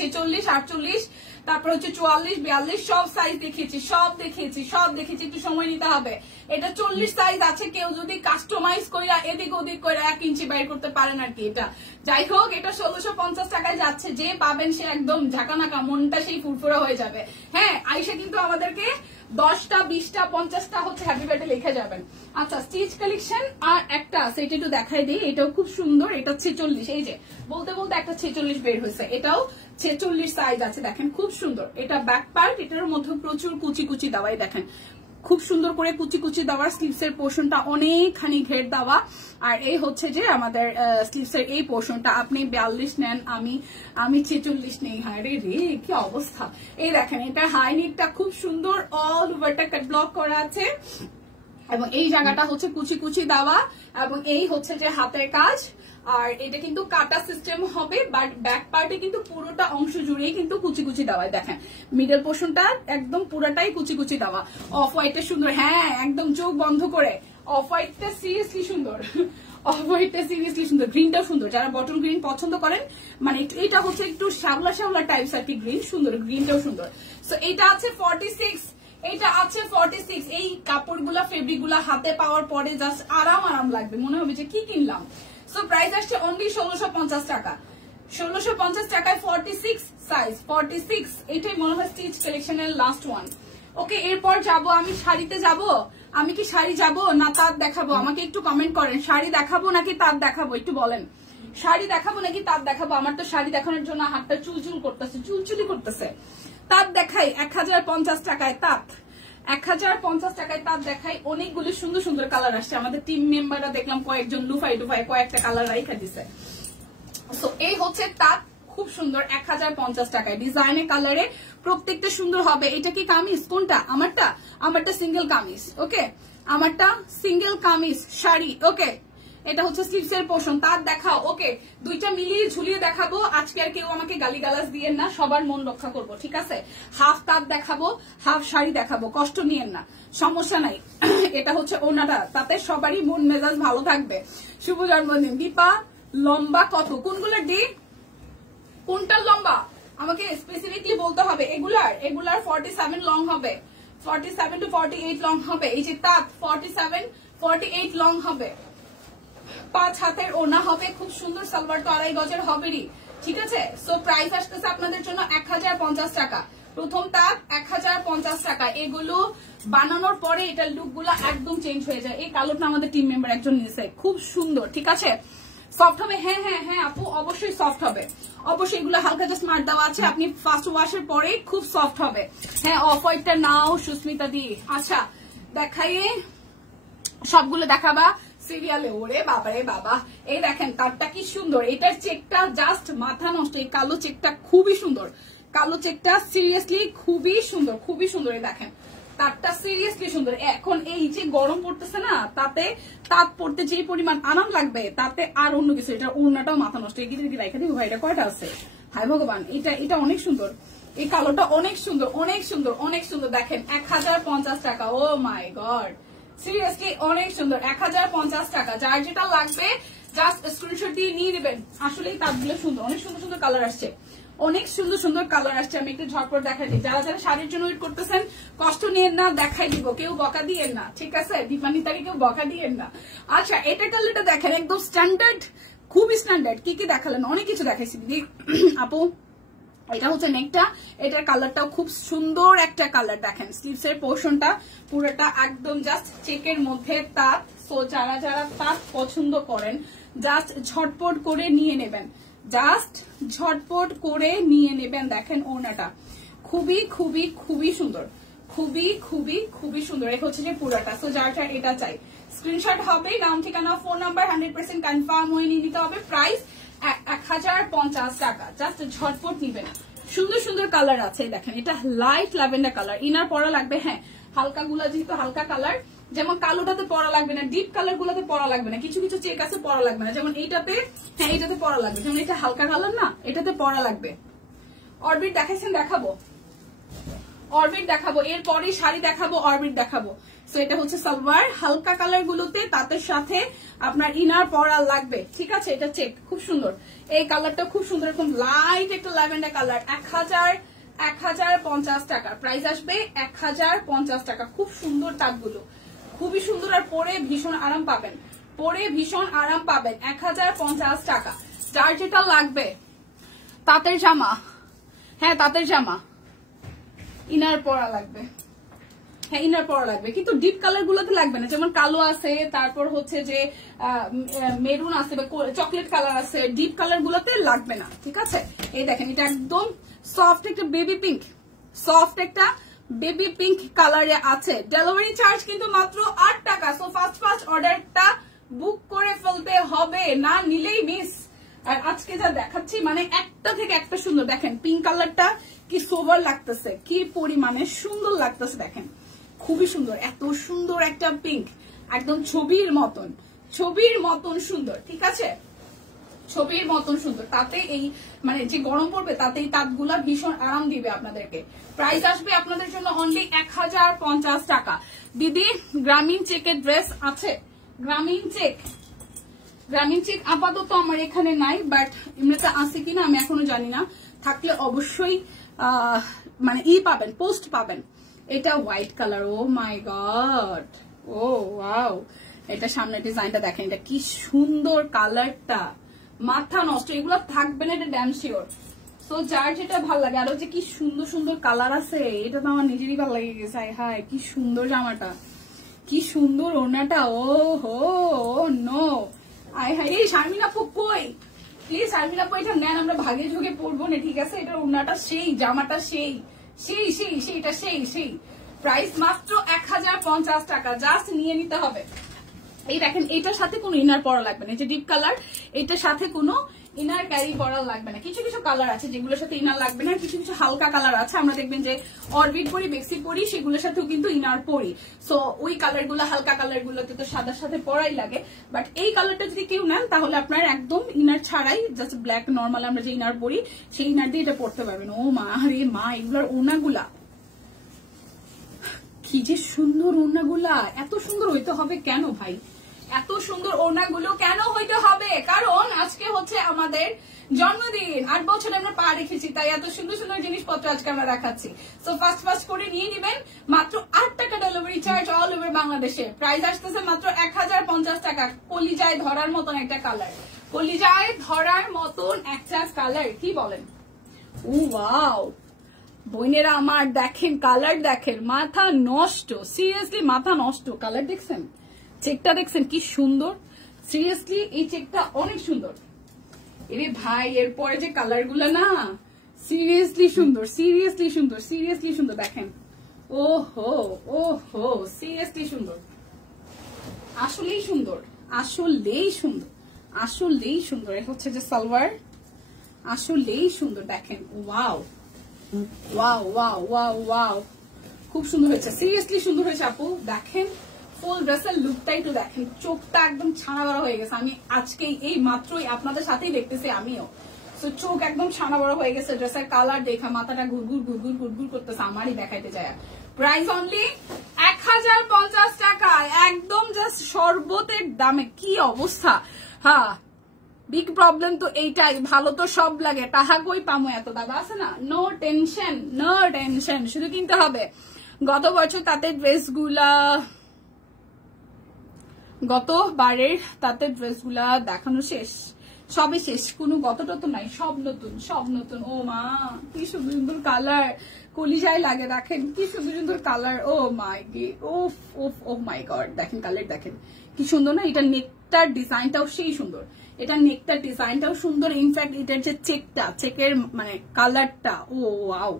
46 48, তারপর হচ্ছে 44 42 সব সাইজ দেখিয়েছি, একটু সময় নিতে হবে। এটা 40 সাইজ আছে, কেউ যদি কাস্টমাইজ কইরা এদিক ওদিক করে 1 ইঞ্চি বাইর করতে পারেন আর কি। এটা যাই হোক, এটা 1650 টাকায় যাচ্ছে। যে পাবেন সে একদম ঝাঁকানাকা, মনটা সেই ফুরফুরা হয়ে যাবে। হ্যাঁ, আইসা কিন্তু আমাদেরকে 10টা 20টা 50টা হচ্ছে হ্যাপি বার্থডে লিখে যাবেন। আচ্ছা, স্টিচ কালেকশন আর একটা আছে, এটা একটু দেখাই দিই। এটাও খুব সুন্দর, এটা 46, এই যে বলতে বলতে একটা 46 বের হয়েছে, এটাও 46 সাইজ আছে। দেখেন খুব সুন্দর, এটা ব্যাক পার্ট, এটার মধ্যে প্রচুর কুচি কুচি দেওয়াই, দেখেন খুব সুন্দর করে কুচি কুচি দেওয়া। স্লিভস এর পোর্শনটা অনেকখানি ঘের দেওয়া, আর এই হচ্ছে যে আমাদের স্লিভস এর এই পোর্শনটা। আপনি 42 নেন, আমি 46 নেই। হ্যাঁ রে কি অবস্থা। এই দেখেন, এটা হাই নিকটা খুব সুন্দর, অল ওভারটা কাট ব্লক করা আছে, এবং এই জায়গাটা হচ্ছে কুচি কুচি দেওয়া, এবং এই হচ্ছে যে হাতের কাজ। আর এটা কিন্তু কাটা সিস্টেম হবে, বাট ব্যাক পার্টে কিন্তু পুরোটা অংশ জুড়েই কিন্তু কুচি কুচি দেওয়া। দেখেন মিডল পোর্শনটা একদম পুরোটাই কুচি কুচি দেওয়া। অফ হোয়াইটটা সুন্দর, হ্যাঁ একদম চোখ বন্ধ করে। অফ হোয়াইটটা সিরিয়াসলি সুন্দর, গ্রিনটাও সুন্দর। যারা বটল গ্রিন পছন্দ করেন, মানে এটা হচ্ছে একটু শ্যাওলা শ্যাওলা টাইপস আর কি, গ্রিন সুন্দর, গ্রিনটাও সুন্দর। সো এটা আছে 46, এটা আছে 46। এই কাপড়গুলা ফেব্রিক গুলা হাতে পাওয়ার পরে জাস্ট আরাম লাগবে, মনে হবে যে কি কিনলাম। সো প্রাইস আসছে অনলি 1650 টাকা। 1650 টাকায় 46 সাইজ, 46। এটাই মনে হয় স্টিচ কালেকশনের লাস্ট ওয়ান। ওকে, এরপর যাবো আমি শাড়িতে যাব। আমি কি শাড়ি যাব না তাঁত দেখাবো? আমাকে একটু কমেন্ট করেন, শাড়ি দেখাবো নাকি তাঁত দেখাবো, একটু বলেন। শাড়ি দেখাবো নাকি তাঁত দেখাবো? আমার তো শাড়ি দেখানোর জন্য হাতটা চুলচুল করতেছে, চুলচুলি করতেছে। তাঁত দেখাই 1050 টাকায় তাঁত, 1050 টাকায় তাঁত দেখাই। অনেকগুলো সুন্দর সুন্দর কালার আসছে, আমাদের টিম মেম্বাররা দেখলাম কয়েকজন লুফাই টুফাই কয়েকটা কালার রাইখা দিছে। সো এই হচ্ছে তাঁত, খুব সুন্দর 1050 টাকায়, ডিজাইনে কালারে প্রত্যেকটা সুন্দর হবে। এটা কি কামিজ? কোনটা? আমারটা সিঙ্গেল কামিজ। ওকে, আমারটা সিঙ্গেল কামিজ শাড়ি। ওকে, এটা হচ্ছে স্লিভস এর পোর্শন। তাঁত দেখাও। ওকে, দুইটা মিলিয়ে ঝুলিয়ে দেখাবো। আজকে আর কেউ আমাকে গালিগালাজ দিয়েন না, সবার মন রক্ষা করবো, ঠিক আছে? হাফ তাঁত দেখাবো, হাফ শাড়ি দেখাবো, কষ্ট নিয়েন না, সমস্যা নাই। এটা হচ্ছে ওনাটা, তাতে সবারই মন মেজাজ ভালো থাকবে। শুভ জন্মদিন দীপা। লম্বা কত? কোনগুলো ডি, কোনটার লম্বা আমাকে স্পেসিফিকলি বলতে হবে। এগুলার 47 লং হবে, 47 to 48 লং হবে। এই যে তাঁত 47 48 লং হবে। 5 হাতের ওনা হবে, খুব সুন্দর। সালোয়ার তো 2.5 গজের হবেরই, ঠিক আছে? সো প্রাইস আসতেছে আপনাদের জন্য 1050 টাকা। প্রথম তাঁত 1050 টাকা। এগুলো বানানোর পরে এটার লুক গুলা একদম চেঞ্জ হয়ে যায়। এই কালোটা আমাদের টিম মেম্বার একজন নিয়েছে, খুব সুন্দর, ঠিক আছে? সফট হবে, হ্যাঁ হ্যাঁ হ্যাঁ আপু, অবশ্যই সফট হবে, অবশ্যই। এগুলো হালকা জাস্ট মার দেওয়া আছে, আপনি ফার্স্ট ওয়াশের পরে খুব সফট হবে। হ্যাঁ, অফ হোয়াইটটা নাও সুস্মিতা দি। আচ্ছা দেখাইয়ে, সবগুলো দেখাবা সিরিয়ালে? ওরে বাবা রে বাবা, এই দেখেন তারটা কি সুন্দর। এটার চেকটা জাস্ট মাথা নষ্ট। এই কালো চেকটা খুবই সুন্দর, কালো চেকটা সিরিয়াসলি খুবই সুন্দর, খুবই সুন্দর। এই দেখেন তারটা সিরিয়াসলি সুন্দর। এখন এই যে গরম পড়তেছে না, তাতে তাঁত পড়তে যে পরিমাণ আরাম লাগবে, তাতে আর অন্য কিছু। এটা ওড়নাটাও মাথা নষ্ট। এই গিয়ে রেখে দিবো ভাই, এটা কয়টা আছে? হাই ভগবান, এটা অনেক সুন্দর। এই কালোটা অনেক সুন্দর, অনেক সুন্দর, অনেক সুন্দর। দেখেন 1050 টাকা। ও মাই গড, সিরিয়াসলি অনেক সুন্দর। 1050 টাকা। যার যেটা লাগবে জাস্ট স্ক্রিনশট দিয়ে নিয়ে নেবেন। আসলে এই তাঁতগুলো সুন্দর, অনেক সুন্দর সুন্দর কালার আসছে, অনেক সুন্দর সুন্দর কালার আসছে। আমি একটু ঝটপট দেখাই দিই। যারা যারা শাড়ির জন্য ওয়েট করতেছেন, কষ্ট নিয়েন না, দেখাই দিব, কেউ বকা দিয়েন না, ঠিক আছে? দীপানি তাকে কেউ বকা দিয়েন না। আচ্ছা, এটা কালারটা দেখেন, একদম স্ট্যান্ডার্ড, খুবই স্ট্যান্ডার্ড। কি কি দেখালেন? অনেক কিছু দেখাইছি দিদি আপু। এটা হচ্ছে নেকটা, এটার কালারটাও খুব সুন্দর একটা কালার। দেখেন স্লিভস এর পোর্শনটা পুরোটা একদম জাস্ট চেকের মধ্যে তাঁত। সো যারা যারা তাঁত পছন্দ করেন, জাস্ট ঝটপট করে নিয়ে নেবেন, জাস্ট ঝটপট করে নিয়ে নেবেন। দেখেন ওড়নাটা খুবই খুবই খুবই সুন্দর, খুবই খুবই খুবই সুন্দর। এটা হচ্ছে যে পুরাটা। সো যার যার এটা চাই স্ক্রিনশট হবে, নাম ঠিকানা ফোন নাম্বার 100% কনফার্ম হয়ে নিয়ে নিতে হবে। প্রাইস 1050 টাকা। জাস্ট ঝটপট নিবেন। সুন্দর সুন্দর কালার আছে। দেখেন এটা লাইট ল্যাভেন্ডার কালার, ইনার পরা লাগবে। হ্যাঁ, হালকা গুলা যেহেতু হালকা কালার, যেমন কালোটাতে পরা লাগবে না, ডিপ কালার গুলাতে পরা লাগবে না, কিছু কিছু চেক আছে পরা লাগবে না। যেমন এইটাতে, হ্যাঁ এইটাতে পরা লাগবে। যেমন এটা হালকা কালার না, এটাতে পরা লাগবে। অরবিট দেখাইছেন? দেখাবো, অরবিট দেখাবো। এরপরে শাড়ি দেখাবো, অরবিট দেখাবো। সো এটা হচ্ছে সালোয়ার। হালকা কালার গুলোতে তাদের সাথে আপনার ইনার পরা লাগবে, ঠিক আছে। এটা চেক, খুব সুন্দর, এই কালারটা খুব সুন্দর, এরকম লাইট একটা ল্যাভেন্ডার কালার। 1050 টাকা প্রাইস আসবে, 1050 টাকা। খুব সুন্দর তাঁতগুলো, খুবই সুন্দর, আর পরে ভীষণ আরাম পাবেন, পরে ভীষণ আরাম পাবেন। 1050 টাকা। যার যেটা লাগবে, তাঁতের জামা, হ্যাঁ তাঁতের জামা, ইনার পরা লাগবে, হ্যাঁ ইনার পরা লাগবে, কিন্তু ডিপ কালার গুলোতে লাগবে না। যেমন কালো আছে, তারপর হচ্ছে যে মেরুন আছে বা চকলেট কালার আছে, ডিপ কালার গুলোতে লাগবে না, ঠিক আছে। এই দেখেন এটা একদম সফট একটা বেবি পিঙ্ক, সফট একটা বেবি পিঙ্ক কালারে আছে। ডেলিভারি চার্জ কিন্তু মাত্র 8 টাকা। সো ফার্স্ট অর্ডারটা বুক করে ফেলতে হবে, না নিলেই মিস। আর আজকে যা দেখাচ্ছি মানে একটা থেকে একটা সুন্দর। দেখেন পিঙ্ক কালারটা কি সোভার লাগতেছে, কি পরিমাণে সুন্দর লাগতেছে, দেখেন খুবই সুন্দর, এত সুন্দর একটা পিঙ্ক, একদম ছবির মতন, ছবির মতন সুন্দর, ঠিক আছে, ছবির মতন সুন্দর। তাতে এই মানে যে গরম পড়বে তাতে এই তাঁতগুলা ভীষণ আরাম দিবে আপনাদেরকে। প্রাইস আসবে আপনাদের জন্য অনলি 1050 টাকা। দিদি গ্রামীণ চেকের ড্রেস আছে? গ্রামীণ চেক, গ্রামীণ চেক আপাতত আমার এখানে নাই, বাট এমনিতে আছে কিনা আমি এখনো জানি না। থাকলে অবশ্যই মানে পাবেন, পোস্ট পাবেন। এটা হোয়াইট কালার, ও মাই গড, ও ওয়াও। এটা সামনের ডিজাইনটা দেখেন, এটা কি সুন্দর কালারটা, মাথা নষ্ট। এগুলো থাকবে না, এটা ড্যাম শিওর। সো যার যেটা ভালো লাগে, আরো যে কি সুন্দর সুন্দর কালার আছে, এটা তো আমার নিজেরই ভালো লেগে গেছে। হায় কি সুন্দর জামাটা, কি সুন্দর ওড়নাটা, ও হো নো, আয় হায়। এই শারমিন আপু কই, প্লিজ শারমিন আপু এটা নেন, আমরা ভাগে ঝুঁকে পড়বো না, ঠিক আছে। এটা ওড়নাটা সেই, জামাটা সেই সেই সেই সেইটা সেই সেই। প্রাইস মাত্র 1050 টাকা, জাস্ট নিয়ে নিতে হবে। এই দেখেন এটার সাথে কোনো ইনার পরা লাগবে না, এই যে ডিপ কালার, এটার সাথে কোনো ইনার ক্যারি করা লাগবে না। কিছু কিছু কালার আছে যেগুলোর সাথে ইনার লাগবে না, কিছু কিছু হালকা কালার আছে, আমরা দেখবেন যে অরবিট পরি, বেক্সি পরি, সেগুলোর সাথেও কিন্তু ইনার পরি। সো ওই কালার গুলো, হালকা কালার গুলোতে তো সাদার সাথে পরাই লাগে, বাট এই কালারটা যদি কেউ নেন তাহলে আপনার একদম ইনার ছাড়াই, জাস্ট ব্ল্যাক নর্মাল আমরা যে ইনার পরি সেই ইনার দিয়ে এটা পরতে পারবেন। ও মা রে মা, এগুলোর ওড়নাগুলা কি যে সুন্দর, ওড়নাগুলা এত সুন্দর হইতে হবে কেন ভাই, এত সুন্দর ওড়নাগুলো কেন হইতে হবে? কারণ আজকে হচ্ছে আমাদের জন্মদিন, 8 বছর আমরা পা রেখেছি, তাই এত সুন্দর সুন্দর জিনিসপত্র আজকে আমরা দেখাচ্ছি। সো ফার্স্ট করে নিয়ে নেবেন, মাত্র 8 টাকা ডেলিভারি চার্জ অল ওভার বাংলাদেশে। প্রাইস আসতেছে মাত্র 1050 টাকা। কলিজায় ধরার মতন একটা কালার, কলিজায় ধরার মতন একটা কালার, কি বলেন? ও ওয়াও বোনেরা আমার, দেখেন কালার দেখেন, মাথা নষ্ট, সিরিয়াসলি মাথা নষ্ট। কালার দেখছেন, চেকটা দেখছেন কি সুন্দর, সিরিয়াসলি এই চেকটা অনেক সুন্দর। এরে ভাই এরপরে যে কালার গুলা না, সিরিয়াসলি সুন্দর, সিরিয়াসলি সুন্দর, সিরিয়াসলি সুন্দর। দেখেন ওহো ওহো, সিরিয়াসলি সুন্দর, আসলেই সুন্দর, আসলেই সুন্দর, আসলেই সুন্দর। এটা হচ্ছে যে সালোয়ার, আসলেই সুন্দর। দেখেন wow wow wow wow wow, খুব সুন্দর হয়েছে, সিরিয়াসলি সুন্দর হয়েছে আপু। দেখেন ফুল ড্রেসের লুকটা একটু দেখেন, চোখটা একদম ছানা বড় হয়ে গেছে। আমি আজকে এই মাত্রই আপনাদের সাথেই দেখতেছি আমিও, তো চোখ একদম ছানা বড় হয়ে গেছে। ড্রেসের কালার দেখা মাথাটা ঘুরঘুর ঘুরঘুর ঘুরঘুর করতেছে, আমারই দেখাইতে যায়। প্রাইস অনলি 1050 টাকা, একদম জাস্ট শরবতের দামে। কি অবস্থা, হ্যাঁ বিগ প্রবলেম তো এইটাই, ভালো তো সব লাগে, তাহা কই পামো এত, দাদা আছে না। নো টেনশন, নো টেনশন, শুধু কিনতে হবে। গত বছর তাতে ড্রেসগুলা, গতবারের তাতে ড্রেসগুলা দেখানো শেষ, সবই শেষ, কোনো গতটা তো নাই, সব নতুন, সব নতুন। ও মা কি সুন্দর সুন্দর কালার, কলিজায় লাগে। দেখেন কি সুন্দর সুন্দর কালার, ও মাই ওফ ওফ ও মাই গড। দেখেন কালার দেখেন কি সুন্দর না, এটা নেকটার ডিজাইনটাও সেই সুন্দর, এটা নেকটার ডিজাইনটাও সুন্দর। ইনফ্যাক্ট এটার যে চেকটা, চেকের মানে কালারটা, ও ওয়াও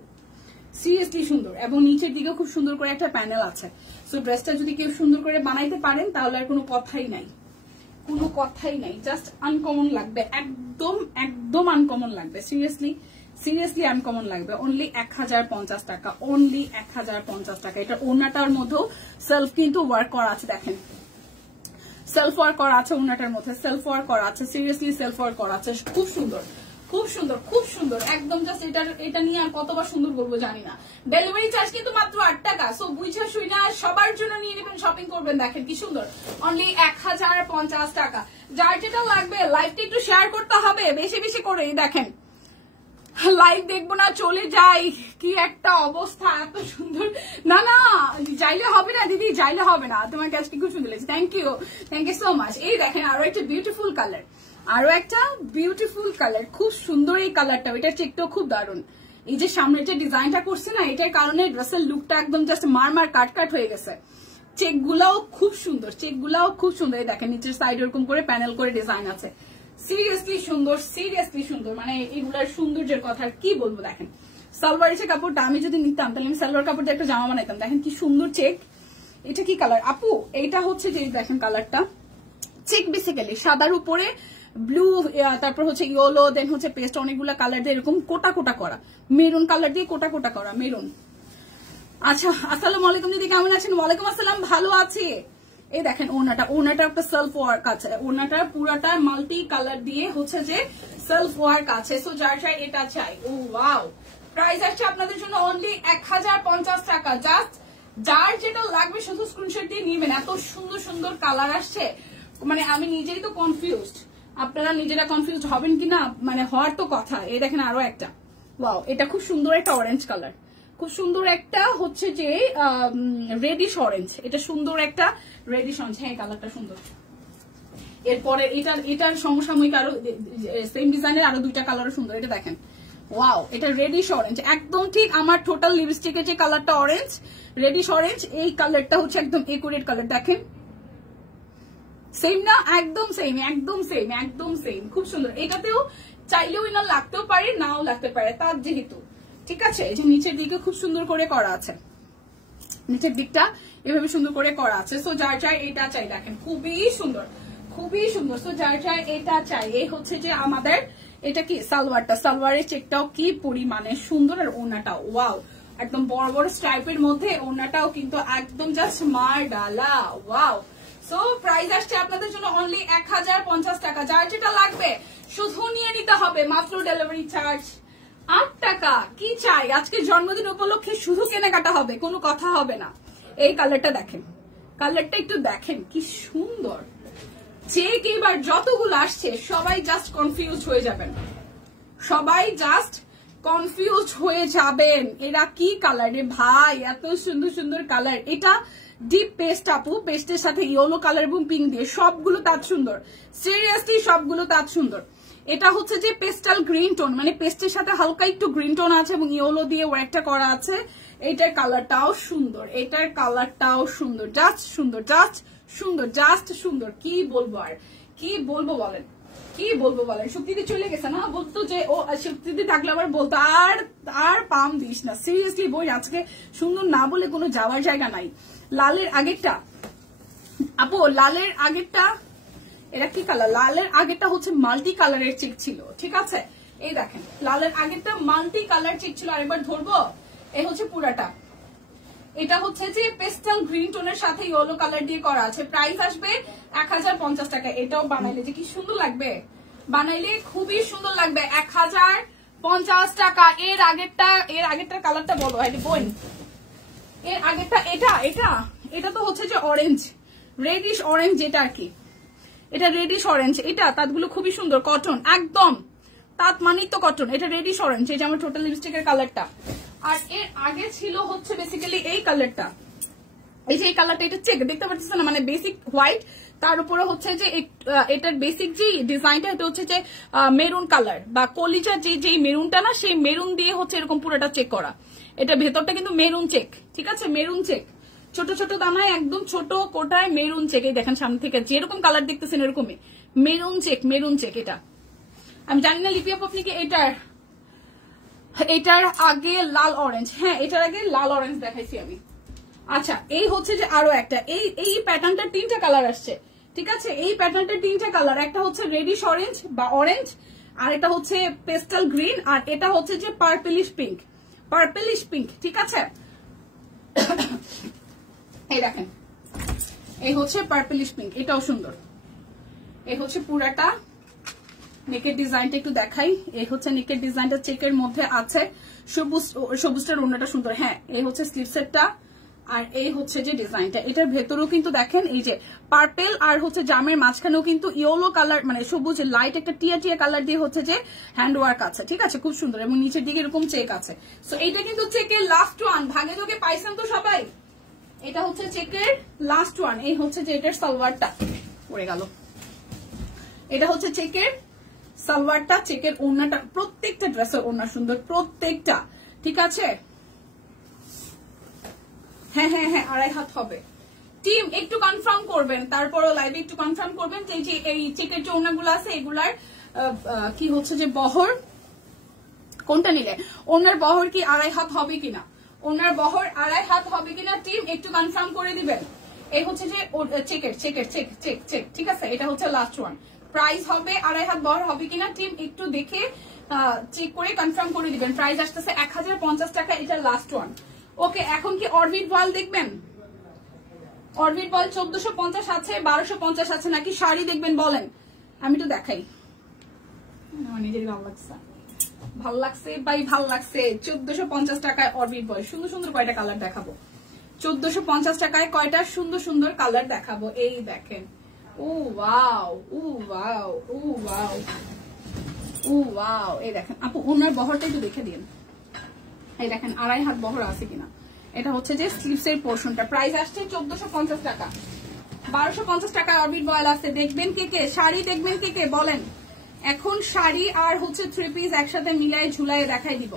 সিরিয়াসলি সুন্দর। এবং নিচের দিকে খুব সুন্দর করে একটা প্যানেল আছে। সো ড্রেসটা যদি কেউ সুন্দর করে বানাইতে পারেন তাহলে আর কোনো কথাই নাই, কোনো কথাই নাই, জাস্ট আনকমন লাগবে, একদম একদম আনকমন লাগবে, সিরিয়াসলি সিরিয়াসলি আনকমন লাগবে। অনলি 1050 টাকা, অনলি 1050 টাকা। এটা ওড়নাটার মধ্যেও সেলফ কিন্তু ওয়ার্ক করা আছে, দেখেন সেলফ ওয়ার্ক করা আছে ওড়নাটার মধ্যে, সেলফ ওয়ার্ক করা আছে, সিরিয়াসলি সেলফ ওয়ার্ক করা আছে, খুব সুন্দর। খুব সুন্দর, খুব সুন্দর একদম। জাস্ট এটা নিয়ে আর কতবার সুন্দর বলবো জানি না। ডেলিভারি চার্জ কিন্তু মাত্র 8 টাকা। সো বুঝা শুই না সবার জন্য নিয়ে নেবেন, শপিং করবেন। দেখেন কি সুন্দর, অনলি 1050 টাকা। যার যেটা লাগবে লাইভটা একটু শেয়ার করতে হবে বেশি বেশি করে। দেখেন লাইভ দেখবো না চলে যাই, কি একটা অবস্থা, এত সুন্দর। না না যাইলে হবে না দিদি, যাইলে হবে না। তোমার কাছে খুব সুন্দর লাগছে, থ্যাংক ইউ সো মাচ। এই দেখেন আরো একটা বিউটিফুল কালার, আরো একটা বিউটিফুল কালার, খুব সুন্দর এই কালারটা। এটার চেকটাও খুব দারুণ। এই যে সামনে যে ডিজাইনটা করছে না, এটার কারণে ড্রেসের লুকটা একদম জাস্ট মারমার কাট হয়ে গেছে। চেক গুলাও খুব সুন্দর, চেক গুলাও খুব সুন্দর। এই দেখেন নিচের সাইড এরকম করে প্যানেল করে ডিজাইন আছে, সিরিয়াসলি সুন্দর, সিরিয়াসলি সুন্দর। মানে এগুলার সৌন্দর্যের কথা কি বলবো। দেখেন সালোয়ার এসে কাপড়টা আমি যদি নিতাম তাহলে আমি সালোয়ার কাপড় দিয়ে একটা জামা বানাইতাম। দেখেন কি সুন্দর চেক। এটা কি কালার আপু? এইটা হচ্ছে যে দেখেন কালারটা চেক, বেসিক্যালি সাদার উপরে ব্লু, তারপর হচ্ছে ইয়েলো, দেন হচ্ছে পেস্ট, অনেকগুলো কালার দিয়ে এরকম কোটা কোটা করা, মেরুন কালার দিয়ে কোটা কোটা করা, মেরুন। আচ্ছা আসসালামু আলাইকুম দিদি, কেমন আছেন? ওয়ালাইকুম আসসালাম, ভালো আছি। এই দেখেন ওনাটা একটা সেলফ ওয়ার্ক আছে, ওনাটা পুরাটা মাল্টি কালার দিয়ে হচ্ছে যে সেলফ ওয়ার্ক আছে। সো যার চাই এটা চাই। ও ওয়াও, প্রাইস আসছে আপনাদের জন্য অনলি 1050 টাকা। জাস্ট যার যেটা লাগবে শুধু স্ক্রিনশট দিয়ে নিবেন। এত সুন্দর সুন্দর কালার আসছে, মানে আমি নিজেই তো কনফিউজড, আপনারা নিজেরা কনফিউজড হবেন কিনা, মানে হওয়ার তো কথা। এই দেখেন আরো একটা, ওয়াও এটা খুব সুন্দর একটা অরেঞ্জ কালার, খুব সুন্দর একটা হচ্ছে যে রেডিশ অরেঞ্জ, এটা সুন্দর একটা রেডিশ অরেঞ্জ। হ্যাঁ কালারটা সুন্দর। এরপরে এটার সমসাময়িক আরো সেম ডিজাইনের আরো দুইটা কালারও সুন্দর। এটা দেখেন ওয়াও, এটা রেডিশ অরেঞ্জ, একদম ঠিক আমার টোটাল লিপস্টিকের যে কালারটা অরেঞ্জ, রেডিশ অরেঞ্জ, এই কালারটা হচ্ছে একদম একুরেট কালার। দেখেন সেম না? একদম সেম, একদম সেম, একদম সেম, খুব সুন্দর। এটাতেও চাইলেও ইনার লাগতেও পারে, নাও লাগতে পারে তার যেহেতু, ঠিক আছে। এই যে নিচের দিকে খুব সুন্দর করে করা আছে, নিচের দিকটা এভাবে সুন্দর করে করা আছে। সো যার চাই এটা চাই, দেখেন খুবই সুন্দর, খুবই সুন্দর। সো যার চাই এটা চাই। এই হচ্ছে যে আমাদের এটা কি সালোয়ারটা, সালোয়ারের চেকটাও কি পরিমাণে সুন্দর, আর ওনাটাও ওয়াও একদম বড় বড় স্ট্রাইপের মধ্যে, ওনাটাও কিন্তু একদম জাস্ট মার ডালা, ওয়াও। সো প্রাইস আসছে আপনাদের জন্য অনলি 1050 টাকা। যার যেটা লাগবে শুধু নিয়ে নিতে হবে, মাত্র ডেলিভারি চার্জ 8 টাকা। কি চাই আজকে জন্মদিন উপলক্ষে শুধু কেনাকাটা হবে, কোনো কথা হবে না। এই কালারটা দেখেন, কালারটা একটু দেখেন কি সুন্দর। চেক এবার যতগুলো আসছে সবাই জাস্ট কনফিউজ হয়ে যাবেন, সবাই জাস্ট কনফিউজ হয়ে যাবেন। এরা কি কালার রে ভাই, এত সুন্দর সুন্দর কালার। এটা ডিপ পেস্ট আপু, পেস্টের সাথে ইয়েলো কালার এবং পিঙ্ক দিয়ে সবগুলো তার সুন্দর, সিরিয়াসলি সবগুলো তার সুন্দর। এটা হচ্ছে যে পেস্টাল গ্রিন টোন, মানে পেস্টের সাথে হালকা একটু গ্রিন টোন আছে এবং ইয়েলো দিয়ে ওয়ার্কটা করা আছে। এটার কালারটাও সুন্দর, এটার কালারটাও সুন্দর, জাস্ট সুন্দর, জাস্ট সুন্দর, জাস্ট সুন্দর। কি বলবো আর কি বলবো বলেন, কি বলবো বলেন। শক্তিদি চলে গেছে না, বলতো যে ও শক্তিদি থাকলে আবার বলতো আর পাম দিস না। সিরিয়াসলি বই আজকে সুন্দর না বলে কোনো যাওয়ার জায়গা নাই। লালের আগেরটা আপু, লালের আগেরটা এটা কি কালার? লালের আগেরটা হচ্ছে মাল্টি কালারের চেক ছিল, ঠিক আছে। এই দেখেন লালের আগেরটা মাল্টি কালার চেক ছিল। আরেকবার ধরবো, এই হচ্ছে পুরাটা। এটা হচ্ছে যে পেস্টাল গ্রিন টোনের সাথে ইয়েলো কালার দিয়ে করা আছে। প্রাইস আসবে 1050 টাকা। এটাও বানাইলে যে কি সুন্দর লাগবে, বানাইলে খুবই সুন্দর লাগবে। 1050 টাকা। এর আগেরটার কালারটা বলো বোন। এর আগেরটা এটা তো হচ্ছে যে অরেঞ্জ, রেডিশ অরেঞ্জ, যেটা আর কি এটা রেডিশ অরেঞ্জ। এটা তাঁতগুলো খুবই সুন্দর, কটন একদম, তাঁত মানেই তো কটন। এটা রেডিশ অরেঞ্জ, এই যে আমার টোটাল লিপস্টিকের কালারটা। আর এর আগে ছিল হচ্ছে বেসিক্যালি এই কালারটা, এই যে এই কালারটা, এটা চেক দেখতে পাচ্ছেন না, মানে বেসিক হোয়াইট, তার উপরে হচ্ছে যে এটার বেসিক যে ডিজাইনটা এটা হচ্ছে যে মেরুন কালার বা কলিজা যে মেরুনটা না, সেই মেরুন দিয়ে হচ্ছে এরকম পুরোটা চেক করা। এটা ভেতরটা কিন্তু মেরুন চেক, ঠিক আছে, মেরুন চেক, ছোট ছোট দানায় একদম ছোট কোটায় মেরুন চেক। এই দেখেন সামনে থেকে যেরকম কালার দেখতেছেন এরকমই মেরুন চেক, মেরুন চেক। এটা আমি জানি না লিপি আপু আপনি কি এটার আগে লাল অরেঞ্জ, হ্যাঁ এটার আগে লাল অরেঞ্জ দেখাইছি আমি। আচ্ছা এই হচ্ছে যে আরো একটা, এই প্যাটার্নটা 3টা কালার আসছে, ঠিক আছে। এই প্যাটার্নটা 3টা কালার, একটা হচ্ছে রেডিশ অরেঞ্জ বা অরেঞ্জ, আর এটা হচ্ছে পেস্টাল গ্রিন, আর এটা হচ্ছে যে পার্পলিশ পিঙ্ক, পার্পলিশ পিঙ্ক, ঠিক আছে। এই দেখেন এই হচ্ছে পার্পলিশ পিঙ্ক, এটাও সুন্দর। এই হচ্ছে পুরাটা, নেকের ডিজাইনটা একটু দেখাই। এই হচ্ছে নেকের ডিজাইনটা, চেকের মধ্যে আছে, সবুজটার ওড়নাটা সুন্দর। হ্যাঁ, এই হচ্ছে স্লিভসেটটা, আর এই হচ্ছে যে ডিজাইনটা। এটার ভেতরেও কিন্তু দেখেন এই যে পার্পেল আর হচ্ছে জামের মাঝখানেও কিন্তু ইয়েলো কালার, মানে সবুজ লাইট একটা টিয়া টিয়া কালার দিয়ে হচ্ছে যে হ্যান্ড ওয়ার্ক আছে, ঠিক আছে, খুব সুন্দর। এবং নিচের দিকে এরকম চেক আছে। সো এইটা কিন্তু চেকের লাস্ট ওয়ান, ভাগে তোকে পাইছেন তো সবাই। এটা হচ্ছে চেকের লাস্ট ওয়ান। এই হচ্ছে যে এটার সালোয়ারটা পড়ে গেল। এটা হচ্ছে চেকের সালোয়ারটা, চেকের ওড়নাটা, প্রত্যেকটা ড্রেসের ওড়না সুন্দর, প্রত্যেকটা, ঠিক আছে। হ্যাঁ হ্যাঁ হ্যাঁ, 2.5 হাত হবে। টিম একটু কনফার্ম করবেন, তারপরও লাইভে একটু কনফার্ম করবেন যে এই চেকের যে ওড়নাগুলো আছে এগুলার কি হচ্ছে যে বহর কোনটা নিলে, ওড়নার বহর কি 2.5 হাত হবে কিনা, ওড়নার বহর 2.5 হাত হবে কিনা, টিম একটু কনফার্ম করে দিবেন। এই হচ্ছে যে চেকের চেকের চেক চেক চেক, ঠিক আছে। এটা হচ্ছে লাস্ট ওয়ান। প্রাইস হবে 2.5 হাত বহর হবে কিনা, টিম একটু দেখে চেক করে কনফার্ম করে দিবেন। প্রাইস আসতেছে 1050 টাকা, এটা লাস্ট ওয়ান। ওকে, এখন কি অরবিট বল দেখবেন? অরবিট বল 1450 আছে, 1250 আছে, নাকি শাড়ি দেখবেন বলেন, আমি তো দেখাই। নিজেরই ভালো লাগছে, ভাল লাগছে ভাই, ভাল লাগছে। 1450 টাকায় অরবিট বল, সুন্দর সুন্দর কয়টা কালার দেখাবো। 1450 টাকায় কয়টা সুন্দর সুন্দর কালার দেখাবো। এই দেখেন, ও ওয়াও, ও ওয়াও, ও ওয়াও, ও ওয়াও। এই দেখেন আপু, ওনার বহরটা একটু দেখে দিন। এই দেখেন 2.5 হাত বহর আছে কিনা। এটা হচ্ছে যে স্লিভস এর পোর্শনটা। প্রাইস আসছে 1450 টাকা। 1250 টাকায় অরবিট বয়েল আছে। দেখবেন কে কে শাড়ি, দেখবেন কে কে বলেন। এখন শাড়ি আর হচ্ছে 3 পিস একসাথে মিলাই ঝুলাই দেখাই দিব,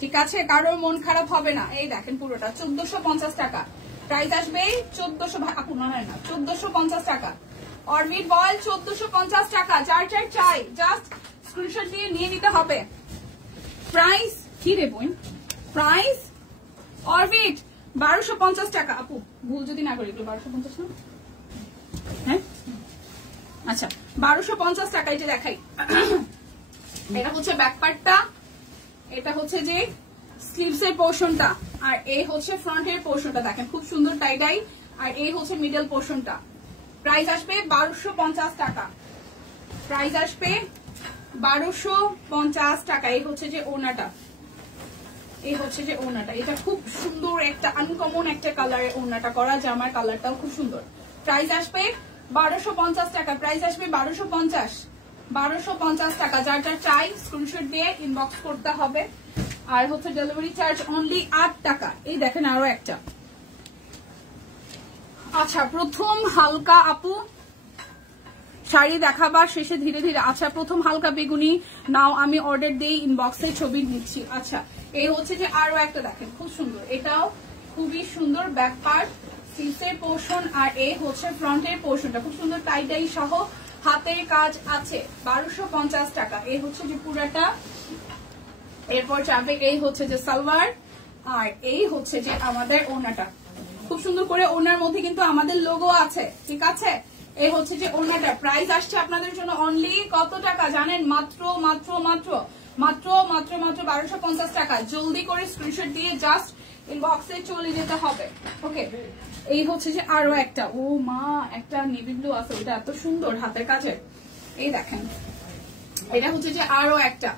ঠিক আছে, কারোর মন খারাপ হবে না। এই দেখেন পুরোটা 1450 টাকা। প্রাইস আসবে 1400, আপু না না 1450 টাকা। অরবিট বয়েল 1450 টাকা। যার যার চাই জাস্ট স্ক্রিনশট দিয়ে নিয়ে নিতে হবে। প্রাইস কি রে বোন, প্রাইস অরবিট 1250 টাকা। আপু ভুল যদি না করি, 1250 না, হ্যাঁ আচ্ছা 1250 টাকা। এটা দেখাই, এটা হচ্ছে ব্যাক পার্টটা, এটা হচ্ছে যে স্লিভস এর পোর্শনটা, আর এই হচ্ছে ফ্রন্ট এর পোর্শনটা। দেখেন খুব সুন্দর টাই ডাই, আর এই হচ্ছে মিডল পোর্শনটা। প্রাইস আসবে 1250 টাকা। প্রাইস আসবে 1250 টাকা। এই হচ্ছে যে ওড়নাটা, এই হচ্ছে যে ওড়নাটা। এটা খুব সুন্দর একটা আনকমন একটা কালারের ওড়নাটা করা, জামার কালারটাও খুব সুন্দর। প্রাইস আসবে 1250 টাকা। প্রাইস আসবে 1250 টাকা। যার যার চাই স্ক্রিনশট দিয়ে ইনবক্স করতে হবে। আর হচ্ছে ডেলিভারি চার্জ অনলি 8 টাকা। এই দেখেন আরো একটা। আচ্ছা প্রথম হালকা আপু শাড়ি দেখাবা, শেষে ধীরে ধীরে। আচ্ছা প্রথম হালকা বেগুনি নাও, আমি অর্ডার দিই, ইনবক্সে ছবি নিচ্ছি। আচ্ছা এই হচ্ছে যে আরো একটা দেখেন খুব সুন্দর, এটাও খুবই সুন্দর। ব্যাক পার্ট স্লিভসের পোর্শন, আর এই হচ্ছে ফ্রন্টের পোর্শনটা খুব সুন্দর টাই ডাই সহ হাতের কাজ আছে। 1250 টাকা। এই হচ্ছে যে পুরাটা। এরপর যাবে এই হচ্ছে যে সালোয়ার, আর এই হচ্ছে যে আমাদের ওড়নাটা। খুব সুন্দর করে ওড়নার মধ্যে কিন্তু আমাদের লোগো আছে, ঠিক আছে। এই হচ্ছে যে ওড়নাটা। প্রাইস আসছে আপনাদের জন্য অনলি কত টাকা জানেন? মাত্র মাত্র মাত্র মাত্র মাত্র মাত্র 1250 টাকা। জলদি করে স্ক্রিনশট দিয়ে জাস্ট ইনবক্সে চলে যেতে হবে। ওকে, এই হচ্ছে যে আরো একটা, ও মা একটা নেভি ব্লু আছে, ওটা এত সুন্দর হাতের কাছে। এই দেখেন এটা হচ্ছে যে আরো একটা,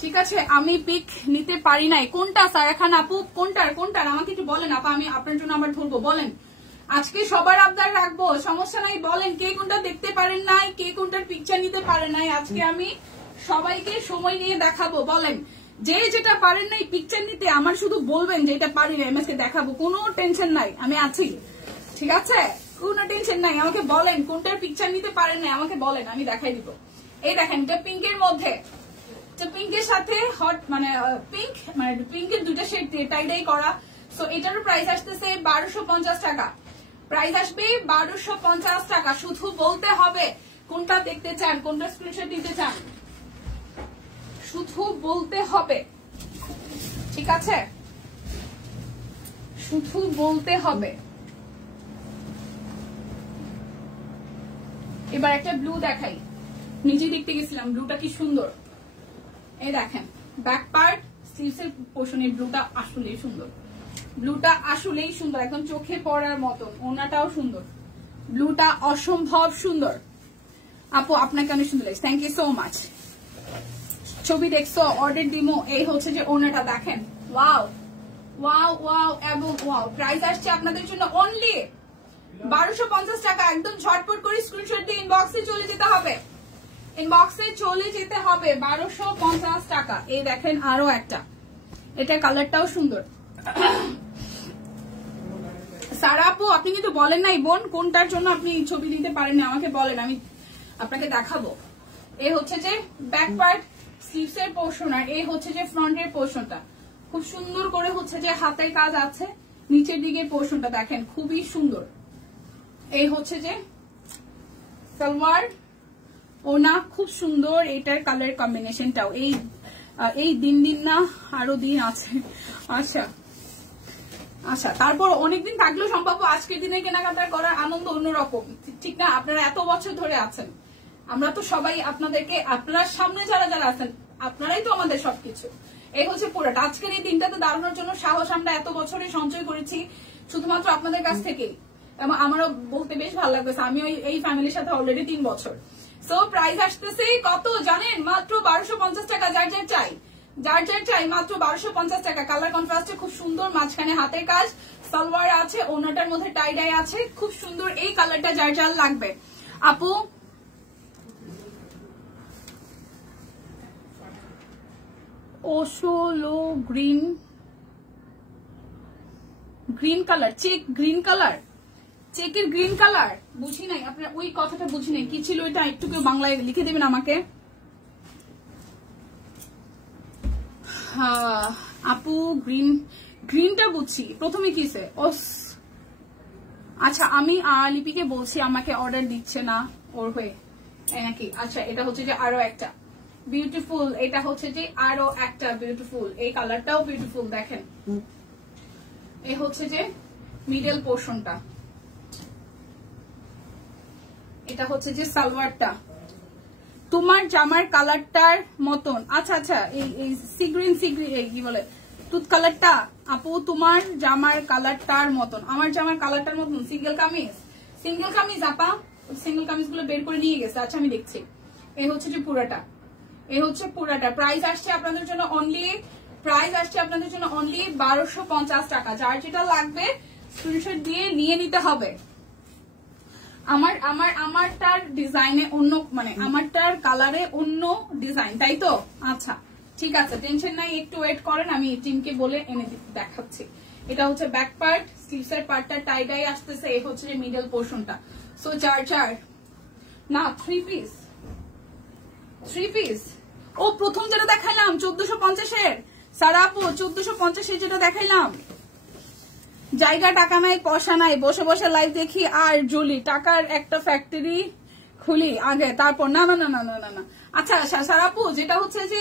ঠিক আছে। আমি পিক নিতে পারি নাই। কোনটা সারা খান আপু? কোনটার কোনটার আমাকে একটু বলেন আপা, আমি আপনার জন্য আবার ধরবো। বলেন, আজকে সবার আবদার রাখবো, সমস্যা নাই। বলেন কে কোনটা দেখতে পারেন নাই, কে কোনটার পিকচার নিতে পারেন নাই। আজকে আমি সবাইকে সময় নিয়ে দেখাবো। বলেন, যে যেটা পারেন নাই পিকচার নিতে, আমার শুধু বলবেন যে এটা পারি না, এমএসকে দেখাবো, কোনো টেনশন নাই, আমি আছি, ঠিক আছে, কোনো টেনশন নাই। আমাকে বলেন কোনটার পিকচার নিতে পারেন নাই, আমাকে বলেন, আমি দেখাই দিব। এই দেখেন এটা পিঙ্কের মধ্যে, পিঙ্কের সাথে হট মানে পিঙ্ক, মানে পিঙ্কের দুইটা শেড টাই ডাই করা। সো এটারও প্রাইস আসতেছে 1250 টাকা। প্রাইস আসবে 1250 টাকা। শুধু বলতে হবে কোনটা দেখতে চান, কোনটা স্ক্রিনশট দিতে চান, শুধু বলতে হবে, ঠিক আছে, শুধু বলতে হবে। এবার একটা ব্লু দেখাই, নিজে দেখতে গেছিলাম ব্লুটা কি সুন্দর। এই দেখেন ব্যাক পার্ট স্লিভসের পোর্শনের ব্লুটা আসলেই সুন্দর, ব্লুটা আসলেই সুন্দর, একদম চোখে পড়ার মতন। ওনাটাও সুন্দর, ব্লুটা অসম্ভব সুন্দর। আপু আপনাকে অনেক সুন্দর লাগছে, থ্যাংক ইউ সো মাচ। ছবি দেখছো, অর্ডার দিমো। এই হচ্ছে যে ওনাটা দেখেন, ওয়াও ওয়াও ওয়াও এবং ওয়াও। প্রাইস আসছে আপনাদের জন্য অনলি 1250 টাকা। একদম ঝটপট করে স্ক্রিনশট দিয়ে ইনবক্সে চলে যেতে হবে, ইনবক্সে চলে যেতে হবে। 1250 টাকা। এই দেখেন আরো একটা, এটা কালারটাও সুন্দর। সারা আপু আপনি কিন্তু বলেন নাই বোন কোনটার জন্য আপনি ছবি দিতে পারেন, আমাকে বলেন, আমি আপনাকে দেখাবো। এই হচ্ছে যে ব্যাক পার্ট স্লিভস এর পোর্শন, আর এই হচ্ছে যে ফ্রন্টের পোর্শনটা। খুব সুন্দর করে হচ্ছে যে হাতের কাজ আছে, নিচের দিকের পোর্শনটা দেখেন খুবই সুন্দর। এই হচ্ছে যে সালোয়ার, ওনা খুব সুন্দর। এটার কালার কম্বিনেশনটাও এই দিন না আরো দিন আছে। আচ্ছা আচ্ছা, তারপর অনেকদিন থাকলেও সম্ভব আজকের দিনে কেনাকাটা করার আনন্দ অন্যরকম, ঠিক না? আপনারা এত বছর ধরে আছেন, আমরা তো সবাই আপনাদেরকে, আপনার সামনে যারা যারা আছেন আপনারাই তো আমাদের সবকিছু। এই হচ্ছে পুরোটা। আজকের এই দিনটাতে দাঁড়ানোর জন্য সাহস আমরা এত বছরে সঞ্চয় করেছি শুধুমাত্র আপনাদের কাছ থেকে, এবং আমারও বলতে বেশ ভালো লাগতেছে। আমি এই ফ্যামিলির সাথে অলরেডি 3 বছর। সো প্রাইস আসতেছে কত জানেন? মাত্র 1250 টাকা। যার যার চাই, যার যার চাই মাত্র 1250 টাকা। কালার কন্ট্রাস্টে খুব সুন্দর, মাঝখানে হাতের কাজ, সালোয়ার আছে, ওনাটার মধ্যে টাই ডাই আছে, খুব সুন্দর। এই কালারটা যার যার লাগবে আপু, ওশোলো green, green colour, check green colour, চেকের গ্রিন কালার বুঝি নাই, আপনার ওই কথাটা বুঝি নাই কি ছিল এটা, একটু কেউ বাংলায় লিখে দেবেন আমাকে। আপু গ্রিন, গ্রিনটা বুঝছি, প্রথমে কিসে ওস। আচ্ছা আমি লিপিকে বলছি আমাকে অর্ডার দিচ্ছে না ওর হয়ে নাকি। আচ্ছা এটা হচ্ছে যে আরো একটা বিউটিফুল, এটা হচ্ছে যে আরো একটা বিউটিফুল, এই কালারটাও বিউটিফুল দেখেন। এই হচ্ছে যে মিডল পোর্শনটা, এটা হচ্ছে যে সালোয়ারটা তোমার জামার কালারটার মতন। আচ্ছা আচ্ছা, এই সিগ্রিন কি বলে তুত কালারটা আপু তোমার জামার কালারটার মতন, আমার জামার কালারটার মতন। সিঙ্গেল কামিজ, সিঙ্গেল কামিজ আপা, সিঙ্গেল কামিজ গুলো বের করে নিয়ে গেছে। আচ্ছা আমি দেখছি। এই হচ্ছে যে পুরাটা, এই হচ্ছে পুরাটা। প্রাইস আসছে আপনাদের জন্য অনলি, প্রাইস আসছে আপনাদের জন্য অনলি 1250 টাকা। যার যেটা লাগবে স্ক্রিনশট দিয়ে নিয়ে নিতে হবে। আমারটার ডিজাইনে অন্য, মানে আমারটার কালারে অন্য ডিজাইন, তাই তো? আচ্ছা ঠিক আছে, টেনশন নাই, একটু ওয়েট করেন, আমি টিমকে বলে এনে দেখাচ্ছি। এটা হচ্ছে ব্যাক পার্ট, স্লিভস এর পার্টটা টাই ডাই আসতেছে। এই হচ্ছে যে মিডল পোর্শনটা। সো চার না 3 পিস, 3 পিস। ও প্রথম যেটা দেখাইলাম 1450-এর, সারা আপু 1450-এর যেটা দেখাইলাম, জায়গা টাকা নাই পয়সা নাই, বসে বসে লাইভ দেখি আর জ্বলি, টাকার একটা ফ্যাক্টরি খুলি আগে তারপর। না না না না না না। আচ্ছা সারাপু যেটা হচ্ছে যে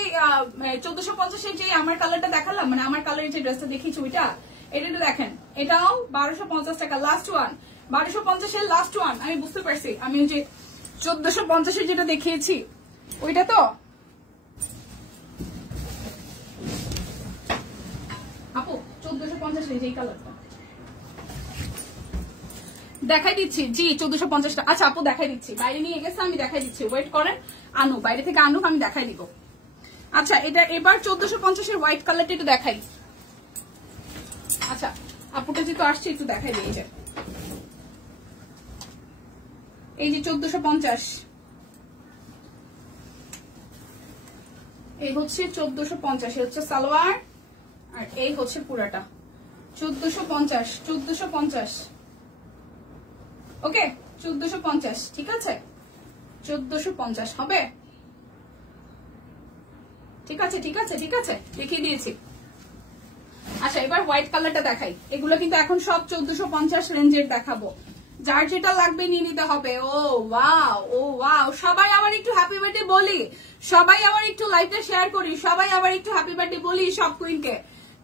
1450-এর যে আমার কালারটা দেখালাম, মানে আমার কালারের যে ড্রেসটা দেখিয়েছি ওইটা, এটা দেখেন, এটাও 1250 টাকা। লাস্ট ওয়ান 1250-এর লাস্ট ওয়ান। আমি বুঝতে পারছি, আমি যে 1450-এর যেটা দেখিয়েছি ওইটা তো আপু 1450-এর যেই কালারটা দেখাই দিচ্ছি। জি 1450 টাকা। আচ্ছা আপু দেখাই দিচ্ছি, বাইরে নিয়ে গেছে, আমি দেখাই দিচ্ছি, ওয়েট করেন, আনু বাইরে থেকে আনুক, আমি দেখাই দিব। আচ্ছা এটা এবার 1450-এর হোয়াইট কালারটা একটু দেখাই। আচ্ছা আপুটা যেহেতু আসছে একটু দেখাই দিই। এই যে 1450, এই হচ্ছে 1450, হচ্ছে সালোয়ার, আর এই হচ্ছে পুরাটা 1450, 1450। ওকে 1450, ঠিক আছে 1450 হবে। ঠিক আছে ঠিক আছে ঠিক আছে, দেখিয়ে দিয়েছি। আচ্ছা এবার হোয়াইট কালারটা দেখাই। এগুলো কিন্তু এখন সব 1450 রেঞ্জের দেখাবো, যার যেটা লাগবে নিয়ে নিতে হবে। ও ওয়াও, ও ওয়াও। সবাই আবার একটু হ্যাপি বার্থডে বলি, সবাই আবার একটু লাইভটা শেয়ার করি, সবাই আবার একটু হ্যাপি বার্থডে বলি সব কুইনকে,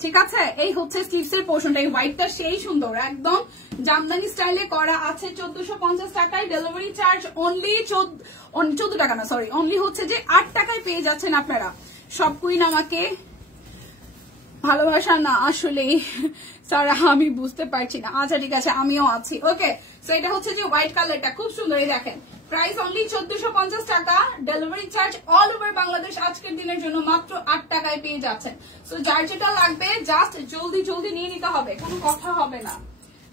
ঠিক আছে? এই হচ্ছে স্লিভস এর পোর্শনটা, এই হোয়াইটটা সেই সুন্দর, একদম জামদানি স্টাইলে করা আছে। 1450 টাকায় ডেলিভারি চার্জ অনলি 14 টাকা না, সরি, অনলি হচ্ছে যে 8 টাকায় পেয়ে যাচ্ছেন আপনারা। সব কুইন আমাকে ভালোবাসা না আসলে স্যার আমি বুঝতে পারছি না। আচ্ছা ঠিক আছে, আমিও আছি। ওকে সো এটা হচ্ছে যে হোয়াইট কালারটা খুব সুন্দর, এই দেখেন প্রাইস অনলি 1450 টাকা, delivery charge all over Bangladesh আজকের দিনের জন্য মাত্র 8 টাকায় পেয়ে যাচ্ছেন। সো যার যেটা লাগবে জাস্ট জলদি জলদি নিয়ে নিতে হবে, কোনো কথা হবে না,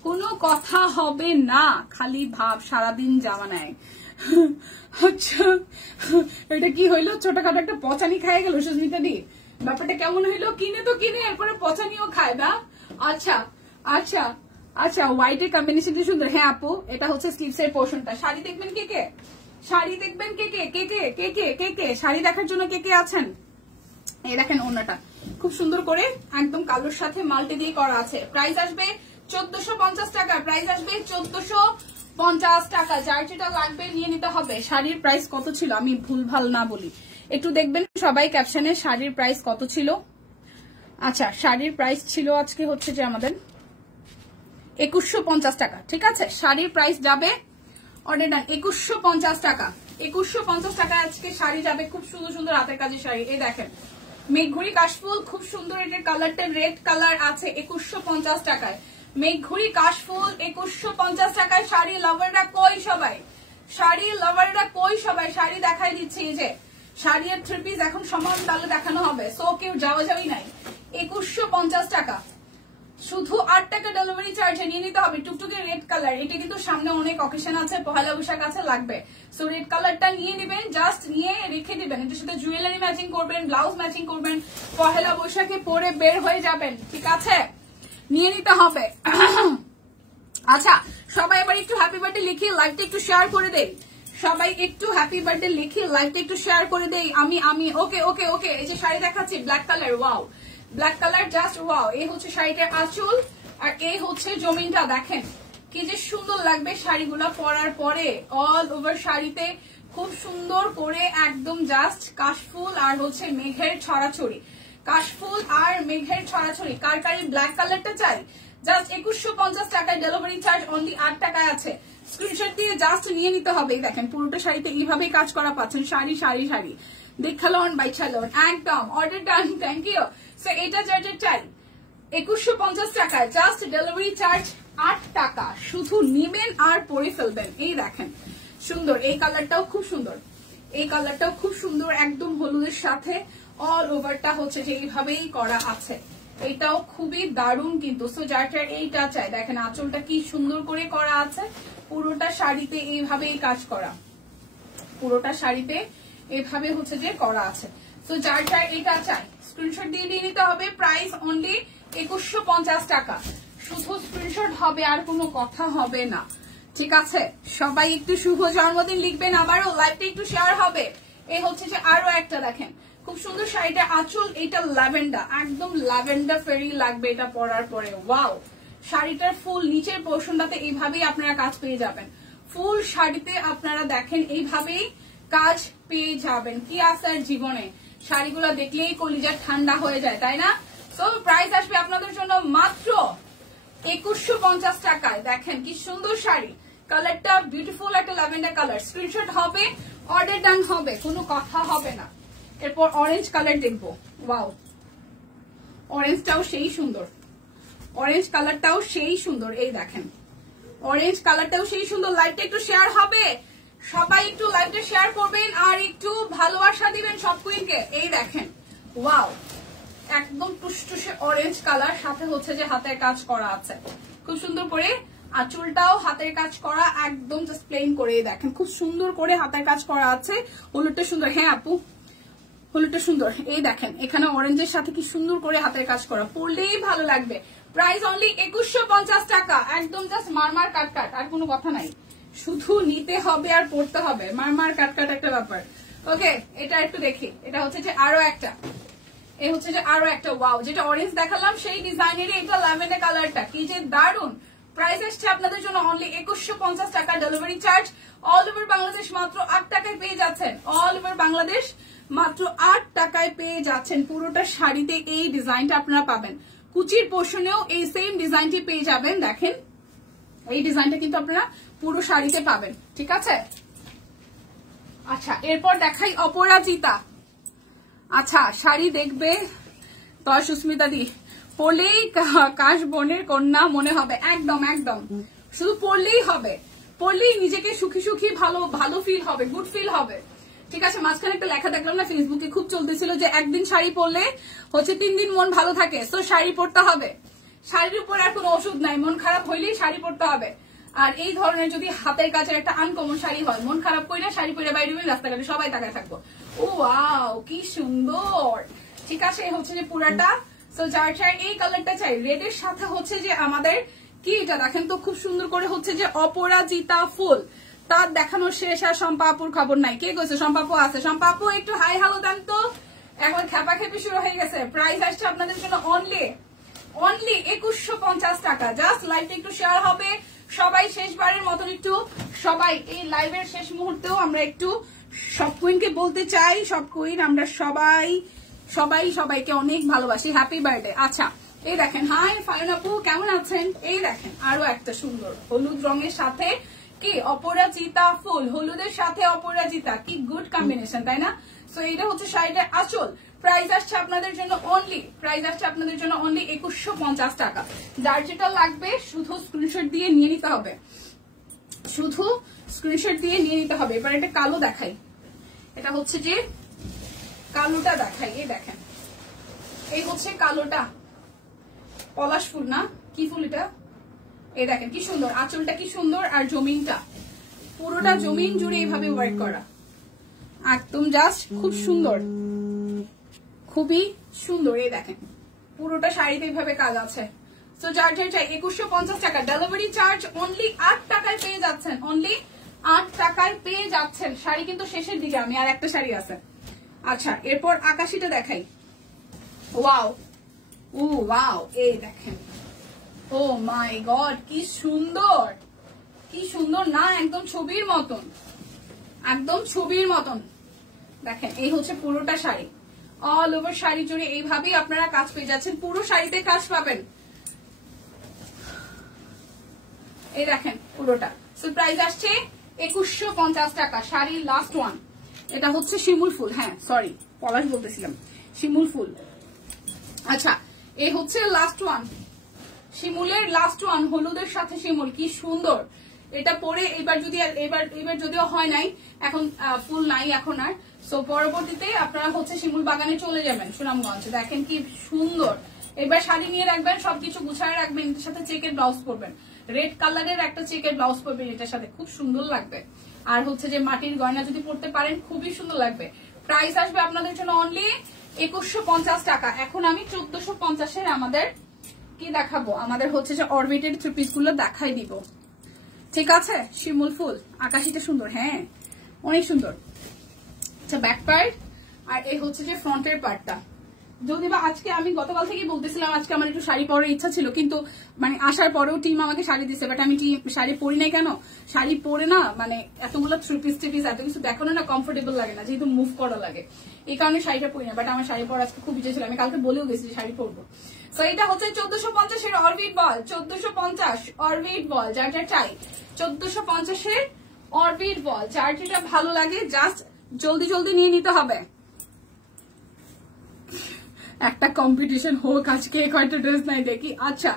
কোনো কথা হবে না, খালি ভাব সারাদিন জামা নেয়। আচ্ছা এটা কি হইলো, ছোটখাটো একটা পচানি খাই গেল সুস্মিতা দি, ব্যাপারটা কেমন হইলো? কিনে তো কিনে এরপরে পচানিও খায় না। আচ্ছা আচ্ছা আচ্ছা, হোয়াইটের কম্বিনেশনটা সুন্দর। হ্যাঁ আপু, এটা হচ্ছে স্লিভস এর পোর্শনটা। শাড়ি দেখবেন কে কে, শাড়ি দেখবেন কে কে, কে কে কে কে কে কে শাড়ি দেখার জন্য কে কে আছেন? এই দেখেন ওড়নাটা খুব সুন্দর করে একদম কালোর সাথে মাল্টি দিয়ে করা আছে। প্রাইস আসবে 1450 টাকা, প্রাইস আসবে 1450 টাকা। যার যেটা লাগবে নিয়ে নিতে হবে। শাড়ির প্রাইস কত ছিল আমি ভুলভাল না বলি, একটু দেখবেন সবাই ক্যাপশনে শাড়ির প্রাইস কত ছিল। আচ্ছা শাড়ির প্রাইস ছিল আজকে হচ্ছে যে আমাদের 2150 টাকা, ঠিক আছে? শাড়ির প্রাইস যাবে অর্ডার ডান 2150 টাকা, 2150 টাকা আজকে শাড়ি যাবে। খুব সুন্দর সুন্দর হাতের কাজের শাড়ি। এই দেখেন মেঘঘুরি কাশফুল, খুব সুন্দর, এটার কালারটা রেড কালার আছে 2150 টাকায়। মেঘঘুরি কাশফুল 2150 টাকায়। শাড়ি লাভাররা কই সবাই, শাড়ি লাভাররা কই সবাই? শাড়ি দেখাই দিচ্ছি, এই যে শাড়ি আর থ্রি পিস এখন সমান তালে দেখানো হবে, সো কেউ যাওয়া যাওয়াই নাই। 2150 টাকা, শুধু 8 টাকা ডেলিভারি চার্জে নিয়ে নিতে হবে। টুকটুকে রেড কালার, এটা কিন্তু সামনে অনেক অকেশন আছে, পহেলা বৈশাখ আছে, লাগবে। সো রেড কালারটা নিয়ে নেবেন, জাস্ট নিয়ে রেখে দিবেন। এটার সাথে জুয়েলারি ম্যাচিং করবেন, ব্লাউজ ম্যাচিং করবেন, পহেলা বৈশাখে পরে বের হয়ে যাবেন, ঠিক আছে? নিয়ে নিতে হবে। আচ্ছা সবাই এবার একটু হ্যাপি বার্থডে লিখে লাইভটা একটু শেয়ার করে দেই, সবাই একটু হ্যাপি বার্থডে লিখে লাইভটা একটু শেয়ার করে দেই। আমি ওকে ওকে ওকে, এই যে শাড়ি দেখাচ্ছি black colour, wow black colour, just wow. এই হচ্ছে শাড়িটার আঁচল আর এই হচ্ছে জমিনটা, দেখেন কি যে সুন্দর লাগবে শাড়িগুলো পরার পরে। অল ওভার শাড়িতে খুব সুন্দর করে একদম জাস্ট কাশফুল আর হচ্ছে মেঘের ছড়াছড়ি, কাশফুল আর মেঘের ছড়াছড়ি। কার কারি ব্ল্যাক কালারটা চাই? জাস্ট 2150 টাকায়, ডেলিভারি চার্জ অনলি 8 টাকায় আছে। স্ক্রিনশট দিয়ে জাস্ট নিয়ে নিতে হবে। দেখেন পুরোটা শাড়িতে এইভাবেই কাজ করা পাচ্ছেন, শাড়ি শাড়ি শাড়ি দেখালন বাইছালন, একদম order done, thank you. So এটা যেটা চাই 2150 টাকায়, জাস্ট ডেলিভারি চার্জ 8 টাকা, শুধু নিবেন আর পরে ফেলবেন। এই দেখেন সুন্দর, এই কালারটাও খুব সুন্দর, এই কালারটাও খুব সুন্দর, একদম হলুদের সাথে অল ওভারটা হচ্ছে যে এইভাবেই করা আছে। এটাও খুবই দারুণ কিন্তু। সো যারটা এইটা চাই, দেখেন আঁচলটা কি সুন্দর করে করা আছে, পুরোটা শাড়িতে এইভাবেই কাজ করা, পুরোটা শাড়িতে এভাবে হচ্ছে যে করা আছে। সো যারটা এটা চাই স্ক্রিনশট দিয়ে নিতে হবে। প্রাইস অনলি 2150 টাকা, শুধু স্ক্রিনশট হবে আর কোনো কথা হবে না, ঠিক আছে? সবাই একটু শুভ জন্মদিন লিখবেন, আবারও লাইভটা একটু শেয়ার হবে। এই হচ্ছে যে আরো একটা দেখেন খুব সুন্দর শাড়িটা আঁচল, এটা ল্যাভেন্ডার, একদম ল্যাভেন্ডার ফেরি লাগবে এটা পরার পরে। ওয়াও, শাড়িটার ফুল নিচের পোর্শনটাতে এইভাবেই আপনারা কাজ পেয়ে যাবেন। ফুল শাড়িতে আপনারা দেখেন এইভাবেই কাজ পেয়ে যাবেন। কি আছে আর জীবনে, শাড়িগুলো দেখলেই কলিজা ঠান্ডা হয়ে যায়, তাই না? সো প্রাইস আসবে আপনাদের জন্য মাত্র 2150 টাকায়। দেখেন কি সুন্দর শাড়ি, কালারটা বিউটিফুল, একটা ল্যাভেন্ডার কালার। স্ক্রিনশট হবে, অর্ডার ডান হবে, কোনো কথা হবে না। এরপর অরেঞ্জ কালার দেখবো, ওয়াও অরেঞ্জটাও সেই সুন্দর, অরেঞ্জ কালারটাও সেই সুন্দর। এই দেখেন অরেঞ্জ কালারটাও সেই সুন্দর। লাইভটা একটু শেয়ার হবে, সবাই একটু লাইভটা শেয়ার করবেন আর একটু ভালোবাসা দিবেন সব কুইনকে। এই দেখেন ওয়াও, একদম টুসটুসে অরেঞ্জ কালার, সাথে হচ্ছে যে হাতের কাজ করা আছে খুব সুন্দর করে, আঁচলটাও হাতের কাজ করা, একদম জাস্ট প্লেন করে। দেখেন খুব সুন্দর করে হাতের কাজ করা আছে। হলুদটা সুন্দর, হ্যাঁ আপু হলুদটা সুন্দর। এই দেখেন এখানে অরেঞ্জের সাথে কি সুন্দর করে হাতের কাজ করা, পরলেই ভালো লাগবে। প্রাইস অনলি 2150 টাকা, একদম জাস্ট মারমার কাটকাট, আর কোনো কথা নাই, শুধু নিতে হবে আর পড়তে হবে, মারমার কাটকাট একটা ব্যাপার। ওকে এটা একটু দেখি, এটা হচ্ছে যে আরো একটা, এই হচ্ছে যে আরো একটা, ওয়াও যেটা অরেঞ্জ দেখালাম সেই ডিজাইনের এটা ল্যাভেন্ডার কালারটা কি যে দারুন। প্রাইস আসছে আপনাদের জন্য অনলি 2150 টাকা, delivery charge all over Bangladesh মাত্র 8 টাকায় পেয়ে যাচ্ছেন। অল ওভার বাংলাদেশ মাত্র 8 টাকায় পেয়ে যাচ্ছেন। পুরোটা শাড়িতে এই ডিজাইনটা আপনারা পাবেন, কুচির পোর্শনেও এই সেম ডিজাইনটি পেয়ে যাবেন। দেখেন এই ডিজাইনটা কিন্তু আপনারা পুরো শাড়িতে পাবেন, ঠিক আছে? আচ্ছা এরপর দেখাই অপরাজিতা। আচ্ছা শাড়ি দেখবে তো সুস্মিতা দি, পরলেই কাশ বনের কন্যা মনে হবে, একদম একদম, শুধু পরলেই হবে, পরলেই নিজেকে সুখী সুখী ভালো ভালো ফিল হবে, গুড ফিল হবে। ঠিক আছে, মাঝখানে একটা লেখা দেখলাম না ফেসবুকে, খুব চলতেছিল যে একদিন শাড়ি পরলে হচ্ছে 3 দিন মন ভালো থাকে, তো শাড়ি পরতে হবে। শাড়ির উপর আর কোনো ওষুধ নাই, মন খারাপ হইলেই শাড়ি পরতে হবে। আর এই ধরনের যদি হাতের কাছের একটা আনকমন শাড়ি হয়, মন খারাপ করে শাড়ি পরে বাইরে রাস্তাঘাটে সবাই তাকায় থাকবো, ও ওয়াও কি সুন্দর। ঠিক আছে, হচ্ছে যে পুরাটা। তো যার চাই এই কালারটা চাই, রেডের সাথে হচ্ছে যে আমাদের কি এটা দেখেন তো, খুব সুন্দর করে হচ্ছে যে অপরাজিতা ফুল, তার দেখানোর শেষ আর সম্পাপুর খবর নাই। কে কইছে সম্পাপু আছে? সম্পাপু একটু হাই হ্যালো দেন তো, এখন খেপা খেপি শুরু হয়ে গেছে। প্রাইস আসছে আপনাদের জন্য অনলি 2150 টাকা। জাস্ট লাইভটা একটু শেয়ার হবে সবাই, শেষবারের মতন একটু সবাই এই লাইভের শেষ মুহূর্তেও আমরা একটু সব কুইনকে বলতে চাই, সব কুইন আমরা সবাই সবাই সবাইকে অনেক ভালোবাসি, হ্যাপি বার্থডে। আচ্ছা এই দেখেন, হাই ফায়ন আপু কেমন আছেন? এই দেখেন আরো একটা সুন্দর হলুদ রঙের সাথে কি অপরাজিতা ফুল, হলুদের সাথে অপরাজিতা, কি গুড কম্বিনেশন তাই না? সো এটা হচ্ছে শাড়িটার আঁচল। প্রাইস আসছে আপনাদের জন্য অনলি 2150 টাকা। যার যেটা লাগবে শুধু স্ক্রিনশট দিয়ে নিয়ে নিতে হবে, শুধু স্ক্রিনশট দিয়ে নিয়ে নিতে হবে। এবার একটা কালো দেখাই, এটা হচ্ছে যে কালোটা দেখাই। এই দেখেন, এই হচ্ছে কালোটা, পলাশ ফুল না কি ফুল এটা, এই দেখেন কি সুন্দর আঁচলটা, কি সুন্দর। আর জমিনটা পুরোটা জমিন জুড়ে এইভাবে ওয়ার্ক করা, একদম জাস্ট খুব সুন্দর, খুবই সুন্দর। এই দেখেন পুরোটা শাড়িতে এইভাবে কাজ আছে। তো যার যার চাই 2150 টাকা। ডেলিভারি চার্জ অনলি 8 টাকায় পেয়ে যাচ্ছেন, অনলি 8 টাকায় পেয়ে যাচ্ছেন। শাড়ি কিন্তু শেষের দিকে, আমি আর একটা শাড়ি আছে। আচ্ছা এরপর আকাশিটা দেখাই। ওয়াও, ও ওয়াও, এই দেখেন, ও মাই গড কি সুন্দর, কি সুন্দর না, একদম ছবির মতন, একদম ছবির মতন। দেখেন এই হচ্ছে পুরোটা শাড়ি, অল ওভার শাড়ি জুড়ে এইভাবেই আপনারা কাজ পেয়ে যাচ্ছেন, পুরো শাড়িতে কাজ পাবেন। এই দেখেন পুরোটা। সো প্রাইস আসছে 2150 টাকা। শাড়ির লাস্ট ওয়ান, এটা হচ্ছে শিমুল ফুল, হ্যাঁ সরি পলাশ বলতেছিলাম, শিমুল ফুল। আচ্ছা এই হচ্ছে লাস্ট ওয়ান, শিমুলের লাস্ট ওয়ান, হলুদের সাথে শিমুল, কি সুন্দর। এটা পরে এবার যদি এবার যদিও হয় নাই, এখন ফুল নাই এখন আর, সো পরবর্তীতে আপনারা হচ্ছে শিমুল বাগানে চলে যাবেন সুনামগঞ্জ। দেখেন কি সুন্দর। এবার শাড়ি নিয়ে রাখবেন, সবকিছু গুছায় রাখবেন, এটার সাথে চেকের ব্লাউজ পরবেন, রেড কালারের একটা চেকের ব্লাউজ পরবেন, এটার সাথে খুব সুন্দর লাগবে। আর হচ্ছে যে মাটির গয়না যদি পরতে পারেন খুবই সুন্দর লাগবে। প্রাইস আসবে আপনাদের জন্য অনলি 2150 টাকা। এখন আমি 1450-এর আমাদের কি দেখাবো, আমাদের হচ্ছে যে অরবিটেড থ্রি পিস গুলো দেখাই দিব। ঠিক আছে, শিমুল ফুল, আকাশিটা সুন্দর, হ্যাঁ অনেক সুন্দর। আচ্ছা ব্যাক পার্ট, আর এই হচ্ছে যে ফ্রন্টের পার্টটা। যদি বা আজকে আমি গতকাল থেকেই বলতেছিলাম আজকে আমার একটু শাড়ি পরার ইচ্ছা ছিল, কিন্তু মানে আসার পরেও টিম আমাকে শাড়ি দিচ্ছে, বাট আমি শাড়ি পরি নাই কেন, শাড়ি পরে না মানে এতগুলো থ্রি পিস এত কিছু দেখানো না কমফোর্টেবল লাগে না, যেহেতু মুভ করা লাগে, এই কারণে শাড়িটা পরি না। বাট আমার শাড়ি পরা আজকে খুব ইচ্ছে ছিল, আমি কালকে বলেও গেছি শাড়ি পরবো। তো এটা হচ্ছে 1450-এর অরবিট বল, 1450 অরবিট বল, যার যা চাই 1450-এর অরবিট বল, যার যেটা ভালো লাগে জাস্ট জলদি জলদি নিয়ে নিতে হবে। একটা কম্পিটিশন হোক আজকে, কয়টা ড্রেস নাই দেখি। আচ্ছা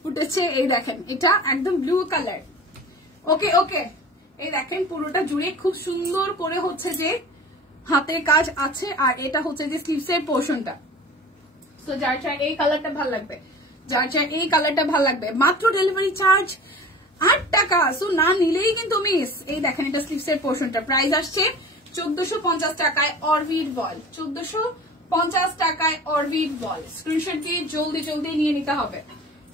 ফুটেছে, এই দেখেন এটা একদম ব্লু কালার, ওকে ওকে। এই দেখেন পুরোটা জুড়ে খুব সুন্দর করে হচ্ছে যে হাতের কাজ আছে, আর এটা হচ্ছে যে স্লিভসের পোর্শনটা। তো যার চাই এই কালারটা ভালো লাগবে, যার চাই এই কালারটা ভালো লাগবে, মাত্র ডেলিভারি চার্জ 8 টাকা। সো না নিলেই কিন্তু মিস। এই দেখেন এটা স্লিভসের পোর্শনটা, প্রাইস আসছে 1450 টাকায় অরবিট বল, 1450 টাকায় অরবিট বল। স্ক্রিনশট দিয়ে জলদি জলদি নিয়ে নিতে হবে,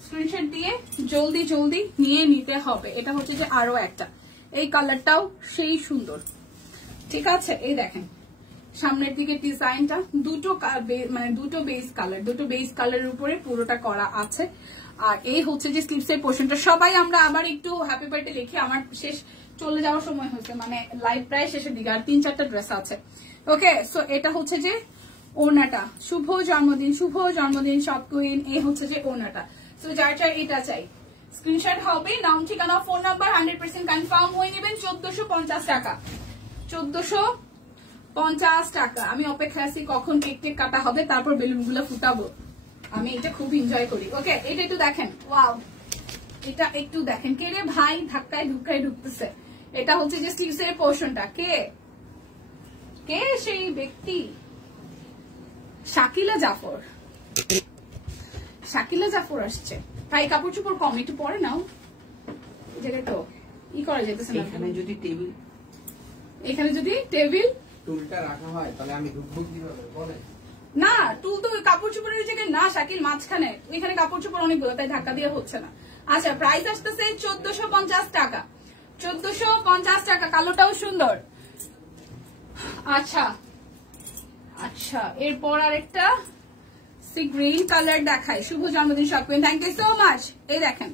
স্ক্রিনশট দিয়ে জলদি জলদি নিয়ে নিতে হবে। এটা হচ্ছে যে আরো একটা, এই কালারটাও সেই সুন্দর। ঠিক আছে, এই দেখেন সামনের দিকে ডিজাইনটা, দুটো বেস কালার, দুটো বেস কালারের উপরে পুরোটা করা আছে। আর এই হচ্ছে যে স্লিভসের পোর্শনটা। সবাই আমরা আবার একটু হ্যাপি বার্থডে লিখি, আমার শেষ চলে যাওয়ার সময় হয়েছে, মানে লাইভ প্রায় শেষের দিকে, আর 3-4টা ড্রেস আছে। ওকে, সো এটা হচ্ছে যে ওনাটা, শুভ জন্মদিন সব কুইন। এই হচ্ছে যে ওনাটা। সো যার চাই এটা চাই, স্ক্রিনশট হবে, নাম ঠিকানা ফোন নাম্বার 100% কনফার্ম হয়ে নেবেন। 1450 টাকা, 1450 টাকা। আমি অপেক্ষায় আছি কখন কেক টেক কাটা হবে, তারপর বেলুন গুলো ফুটাবো, আমি এটা খুব এনজয় করি। ওকে, এটা একটু দেখেন, ওয়াও এটা একটু দেখেন, কে রে ভাই ধাক্কায় ধুক্কায় ঢুকতেছে। এটা হচ্ছে যে স্লিভস এর পোর্শনটা। কে কে সেই ব্যক্তি? শাকিলা জাফর। শাকিলা জাফর আসছে। ভাই কাপড় চোপড় কম, একটু পরে নাও। যেটা তো ই করা যেতেছে না। এখানে যদি টেবিল টুলটা রাখা হয় তাহলে আমি ঢুকবো কিভাবে বলেন? না, টুল তো কাপড় চোপড়ের জায়গায় না শাকিল, মাঝখানে। ওইখানে কাপড় চোপড় অনেকগুলো, তাই ধাক্কা দিয়ে হচ্ছে না। আচ্ছা, প্রাইস আসতেছে 1450 টাকা। 1450 টাকা। কালোটাও সুন্দর। আচ্ছা আচ্ছা, এরপর আরেকটা সি গ্রিন কালার দেখাই। শুভ জন্মদিন shopping, thank you so much. এই দেখেন,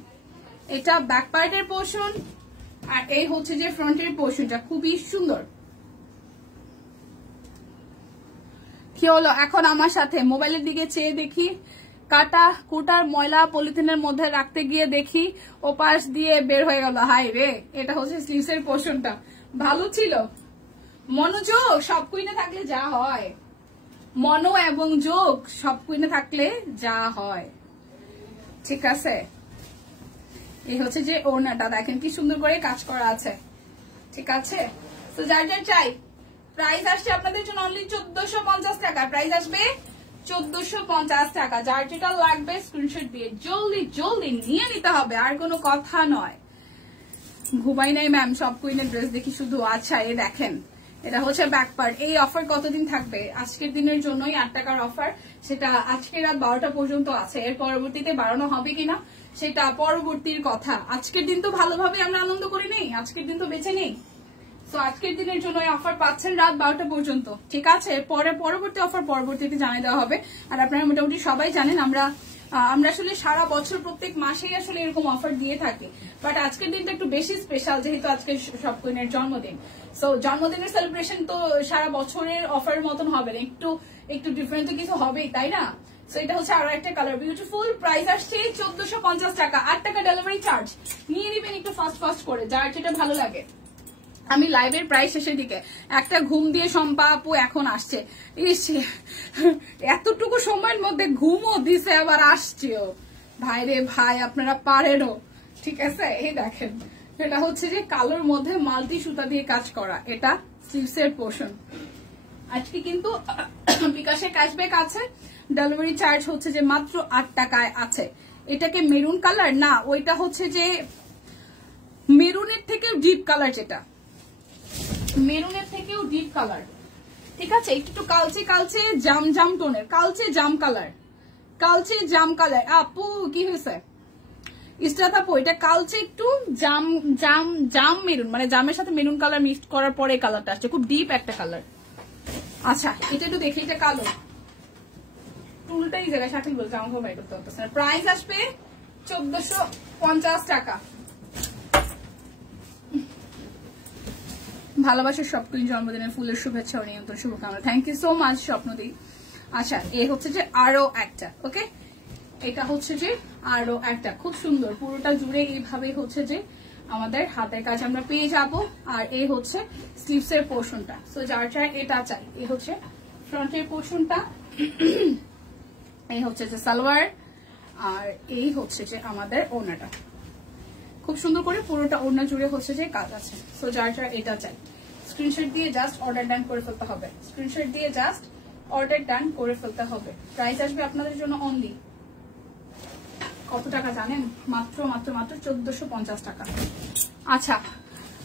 এটা ব্যাক পার্টের পোর্শন আর এই হচ্ছে যে ফ্রন্টের পোর্শনটা, খুবই সুন্দর। কি হলো এখন আমার সাথে? মোবাইলের দিকে চেয়ে দেখি, কাটা কুটার ময়লা পলিথিনের মধ্যে রাখতে গিয়ে দেখি ও পাশ দিয়ে বের হয়ে গেল। হাই রে, এটা হচ্ছে স্লিভসের পোর্শনটা। ভালো ছিল। মনোযোগ সব কুইনে থাকলে যা হয়, মনো এবং যোগ সব কুইনে থাকলে যা হয়, ঠিক আছে। এই হচ্ছে যে ওড়নাটা, দেখেন কি সুন্দর করে কাজ করা আছে, ঠিক আছে। তো যার যার চাই, প্রাইস আসছে আপনাদের জন্য অনলি 1450 টাকা। প্রাইস আসবে 1450 টাকা। যার যেটা লাগবে স্ক্রিনশট দিয়ে জলদি জলদি নিয়ে নিতে হবে, আর কোনো কথা নয়। ঘুমাই নাই ম্যাম, সব কুইনের ড্রেস দেখি শুধু। আচ্ছা, এই দেখেন, এটা হচ্ছে ব্যাক পার্ট। এই অফার কতদিন থাকবে? আজকের দিনের জন্যই 8 টাকার অফার, সেটা আজকে রাত 12টা পর্যন্ত আছে। এর পরবর্তীতে বাড়ানো হবে কিনা সেটা পরবর্তীর কথা। আজকের দিন তো ভালোভাবে আমরা আনন্দ করি নেই, আজকের দিন তো বেঁচে নেই। তো আজকের দিনের জন্য অফার পাচ্ছেন রাত 12টা পর্যন্ত, ঠিক আছে। পরে পরবর্তী অফার পরবর্তীতে জানিয়ে দেওয়া হবে। আর আপনারা মোটামুটি সবাই জানেন আমরা আসলে সারা বছর প্রত্যেক মাসেই আসলে এরকম অফার দিয়ে থাকি, বাট আজকের দিনটা একটু বেশি স্পেশাল, যেহেতু আজকে সব কুইনের জন্মদিন। সো জন্মদিনের সেলিব্রেশন তো সারা বছরের অফারের মতন হবে না, একটু একটু ডিফারেন্ট তো কিছু হবেই, তাই না। সো এটা হচ্ছে আরো একটা কালার, বিউটিফুল। প্রাইস আসছে 1450 টাকা, 8 টাকা ডেলিভারি চার্জ। নিয়ে নিবেন একটু ফাস্ট ফাস্ট করে, যার যেটা ভালো লাগে। আমি লাইভের প্রায় শেষের দিকে একটা ঘুম দিয়ে শম্পা আপু এখন আসছে। এতটুকু সময়ের মধ্যে ঘুমও দিছে, আবার আসছেও। ভাই রে ভাই, আপনারা পারেনও, ঠিক আছে। এই দেখেন, এটা হচ্ছে যে কালোর মধ্যে মাল্টি সুতা দিয়ে কাজ করা, এটা স্লিভস এর পোর্শন। আজকে কিন্তু বিকাশে ক্যাশব্যাক আছে, ডেলিভারি চার্জ হচ্ছে যে মাত্র 8 টাকায় আছে। এটাকে মেরুন কালার না, ওইটা হচ্ছে যে মেরুনের থেকেও ডিপ কালার, যেটা মেরুনের থেকেও ডিপ কালার, ঠিক আছে। একটু কালচে কালচে জাম জাম টোনের, কালচে জাম কালার, কালচে জাম কালার। আপু কি হয়েছে ইস্টাত আপু? এটা কালচে একটু জাম জাম জাম মেরুন, মানে জামের সাথে মেরুন কালার মিক্স করার পরে কালারটা আসছে, খুব ডিপ একটা কালার। আচ্ছা, এটা একটু দেখি, এটা কালো, টুলটাই জায়গায় শাকিল বলছে আমাকে বাই করতে হতেছে না। প্রাইস আসবে 1450 টাকা। ভালোবাসার স্বপ্ন জন্মদিনের ফুলের শুভেচ্ছা ও নিয়ন্ত্রণ শুভকামনা, থ্যাংক ইউ সো মাচ স্বপ্নদি। আচ্ছা, এই হচ্ছে যে আরো একটা, ওকে, এটা হচ্ছে যে আরো একটা খুব সুন্দর, পুরোটা জুড়ে এইভাবেই হচ্ছে যে আমাদের হাতের কাজ আমরা পেয়ে যাব। আর এই হচ্ছে স্লিভস এর পোর্শনটা। সো যার চাই এটা চাই। এই হচ্ছে ফ্রন্টের পোর্শনটা, এই হচ্ছে যে সালোয়ার, আর এই হচ্ছে যে আমাদের ওড়নাটা। খুব সুন্দর করে পুরোটা ওড়না জুড়ে হচ্ছে যে কাজ আছে। সো যার যার এটা চাই, স্ক্রিনশট দিয়ে জাস্ট অর্ডার ডান করে ফেলতে হবে, স্ক্রিনশট দিয়ে জাস্ট অর্ডার ডান করে ফেলতে হবে। প্রাইস আসবে আপনাদের জন্য অনলি কত টাকা জানেন? মাত্র মাত্র মাত্র 1450 টাকা। আচ্ছা,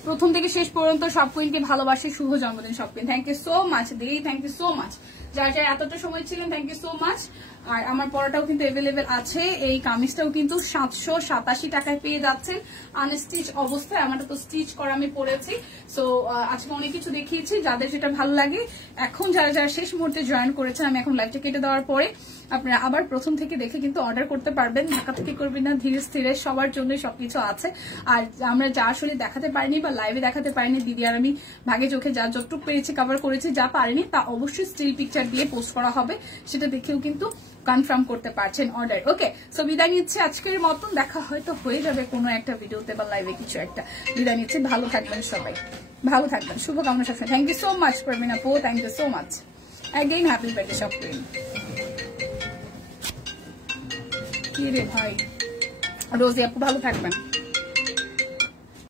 প্রথম থেকে শেষ পর্যন্ত সব কুইনকে ভালোবাসি, শুভ জন্মদিন সব queen. Thank you so much দিদি, থ্যাংক ইউ সো মাচ। যার যার এতটা সময় ছিলেন, থ্যাংক ইউ সো মাচ। আর আমার পরাটাও কিন্তু অ্যাভেলেবেল আছে, এই কামিজটাও কিন্তু 787 টাকায় পেয়ে যাচ্ছেন আনস্টিচ অবস্থায়। আমারটা তো স্টিচ করা আমি পরেছি। সো আজকে অনেক কিছু দেখিয়েছি, যাদের যেটা ভালো লাগে। এখন যারা যারা শেষ মুহূর্তে জয়েন করেছেন, আমি এখন লাইভটা কেটে দেওয়ার পরে আপনারা আবার প্রথম থেকে দেখে কিন্তু অর্ডার করতে পারবেন। ঢাকা থেকে করবেন না, ধীরে স্থিরে সবার জন্য সবকিছু আছে। আর আমরা যা আসলে দেখাতে পারিনি বা লাইভে দেখাতে পারিনি, দিদি আর আমি ভাগে চোখে যা যতটুকু পেরেছি কভার করেছি, যা পারিনি তা অবশ্যই স্টিল পিকচার দিয়ে পোস্ট করা হবে, সেটা দেখেও কিন্তু কনফার্ম করতে পারছেন অর্ডার। ওকে, সো বিদায় নিচ্ছি আজকের মতন, দেখা হয়তো হয়ে যাবে কোনো একটা ভিডিওতে বা লাইভে কিছু একটা। বিদায় নিচ্ছি, ভালো থাকবেন সবাই, ভালো থাকবেন, শুভকামনা সবসময়। Thank you so much Parmin আপু, thank you so much again, happy birthday সব কি রে ভাই। রোজি আপু ভালো থাকবেন।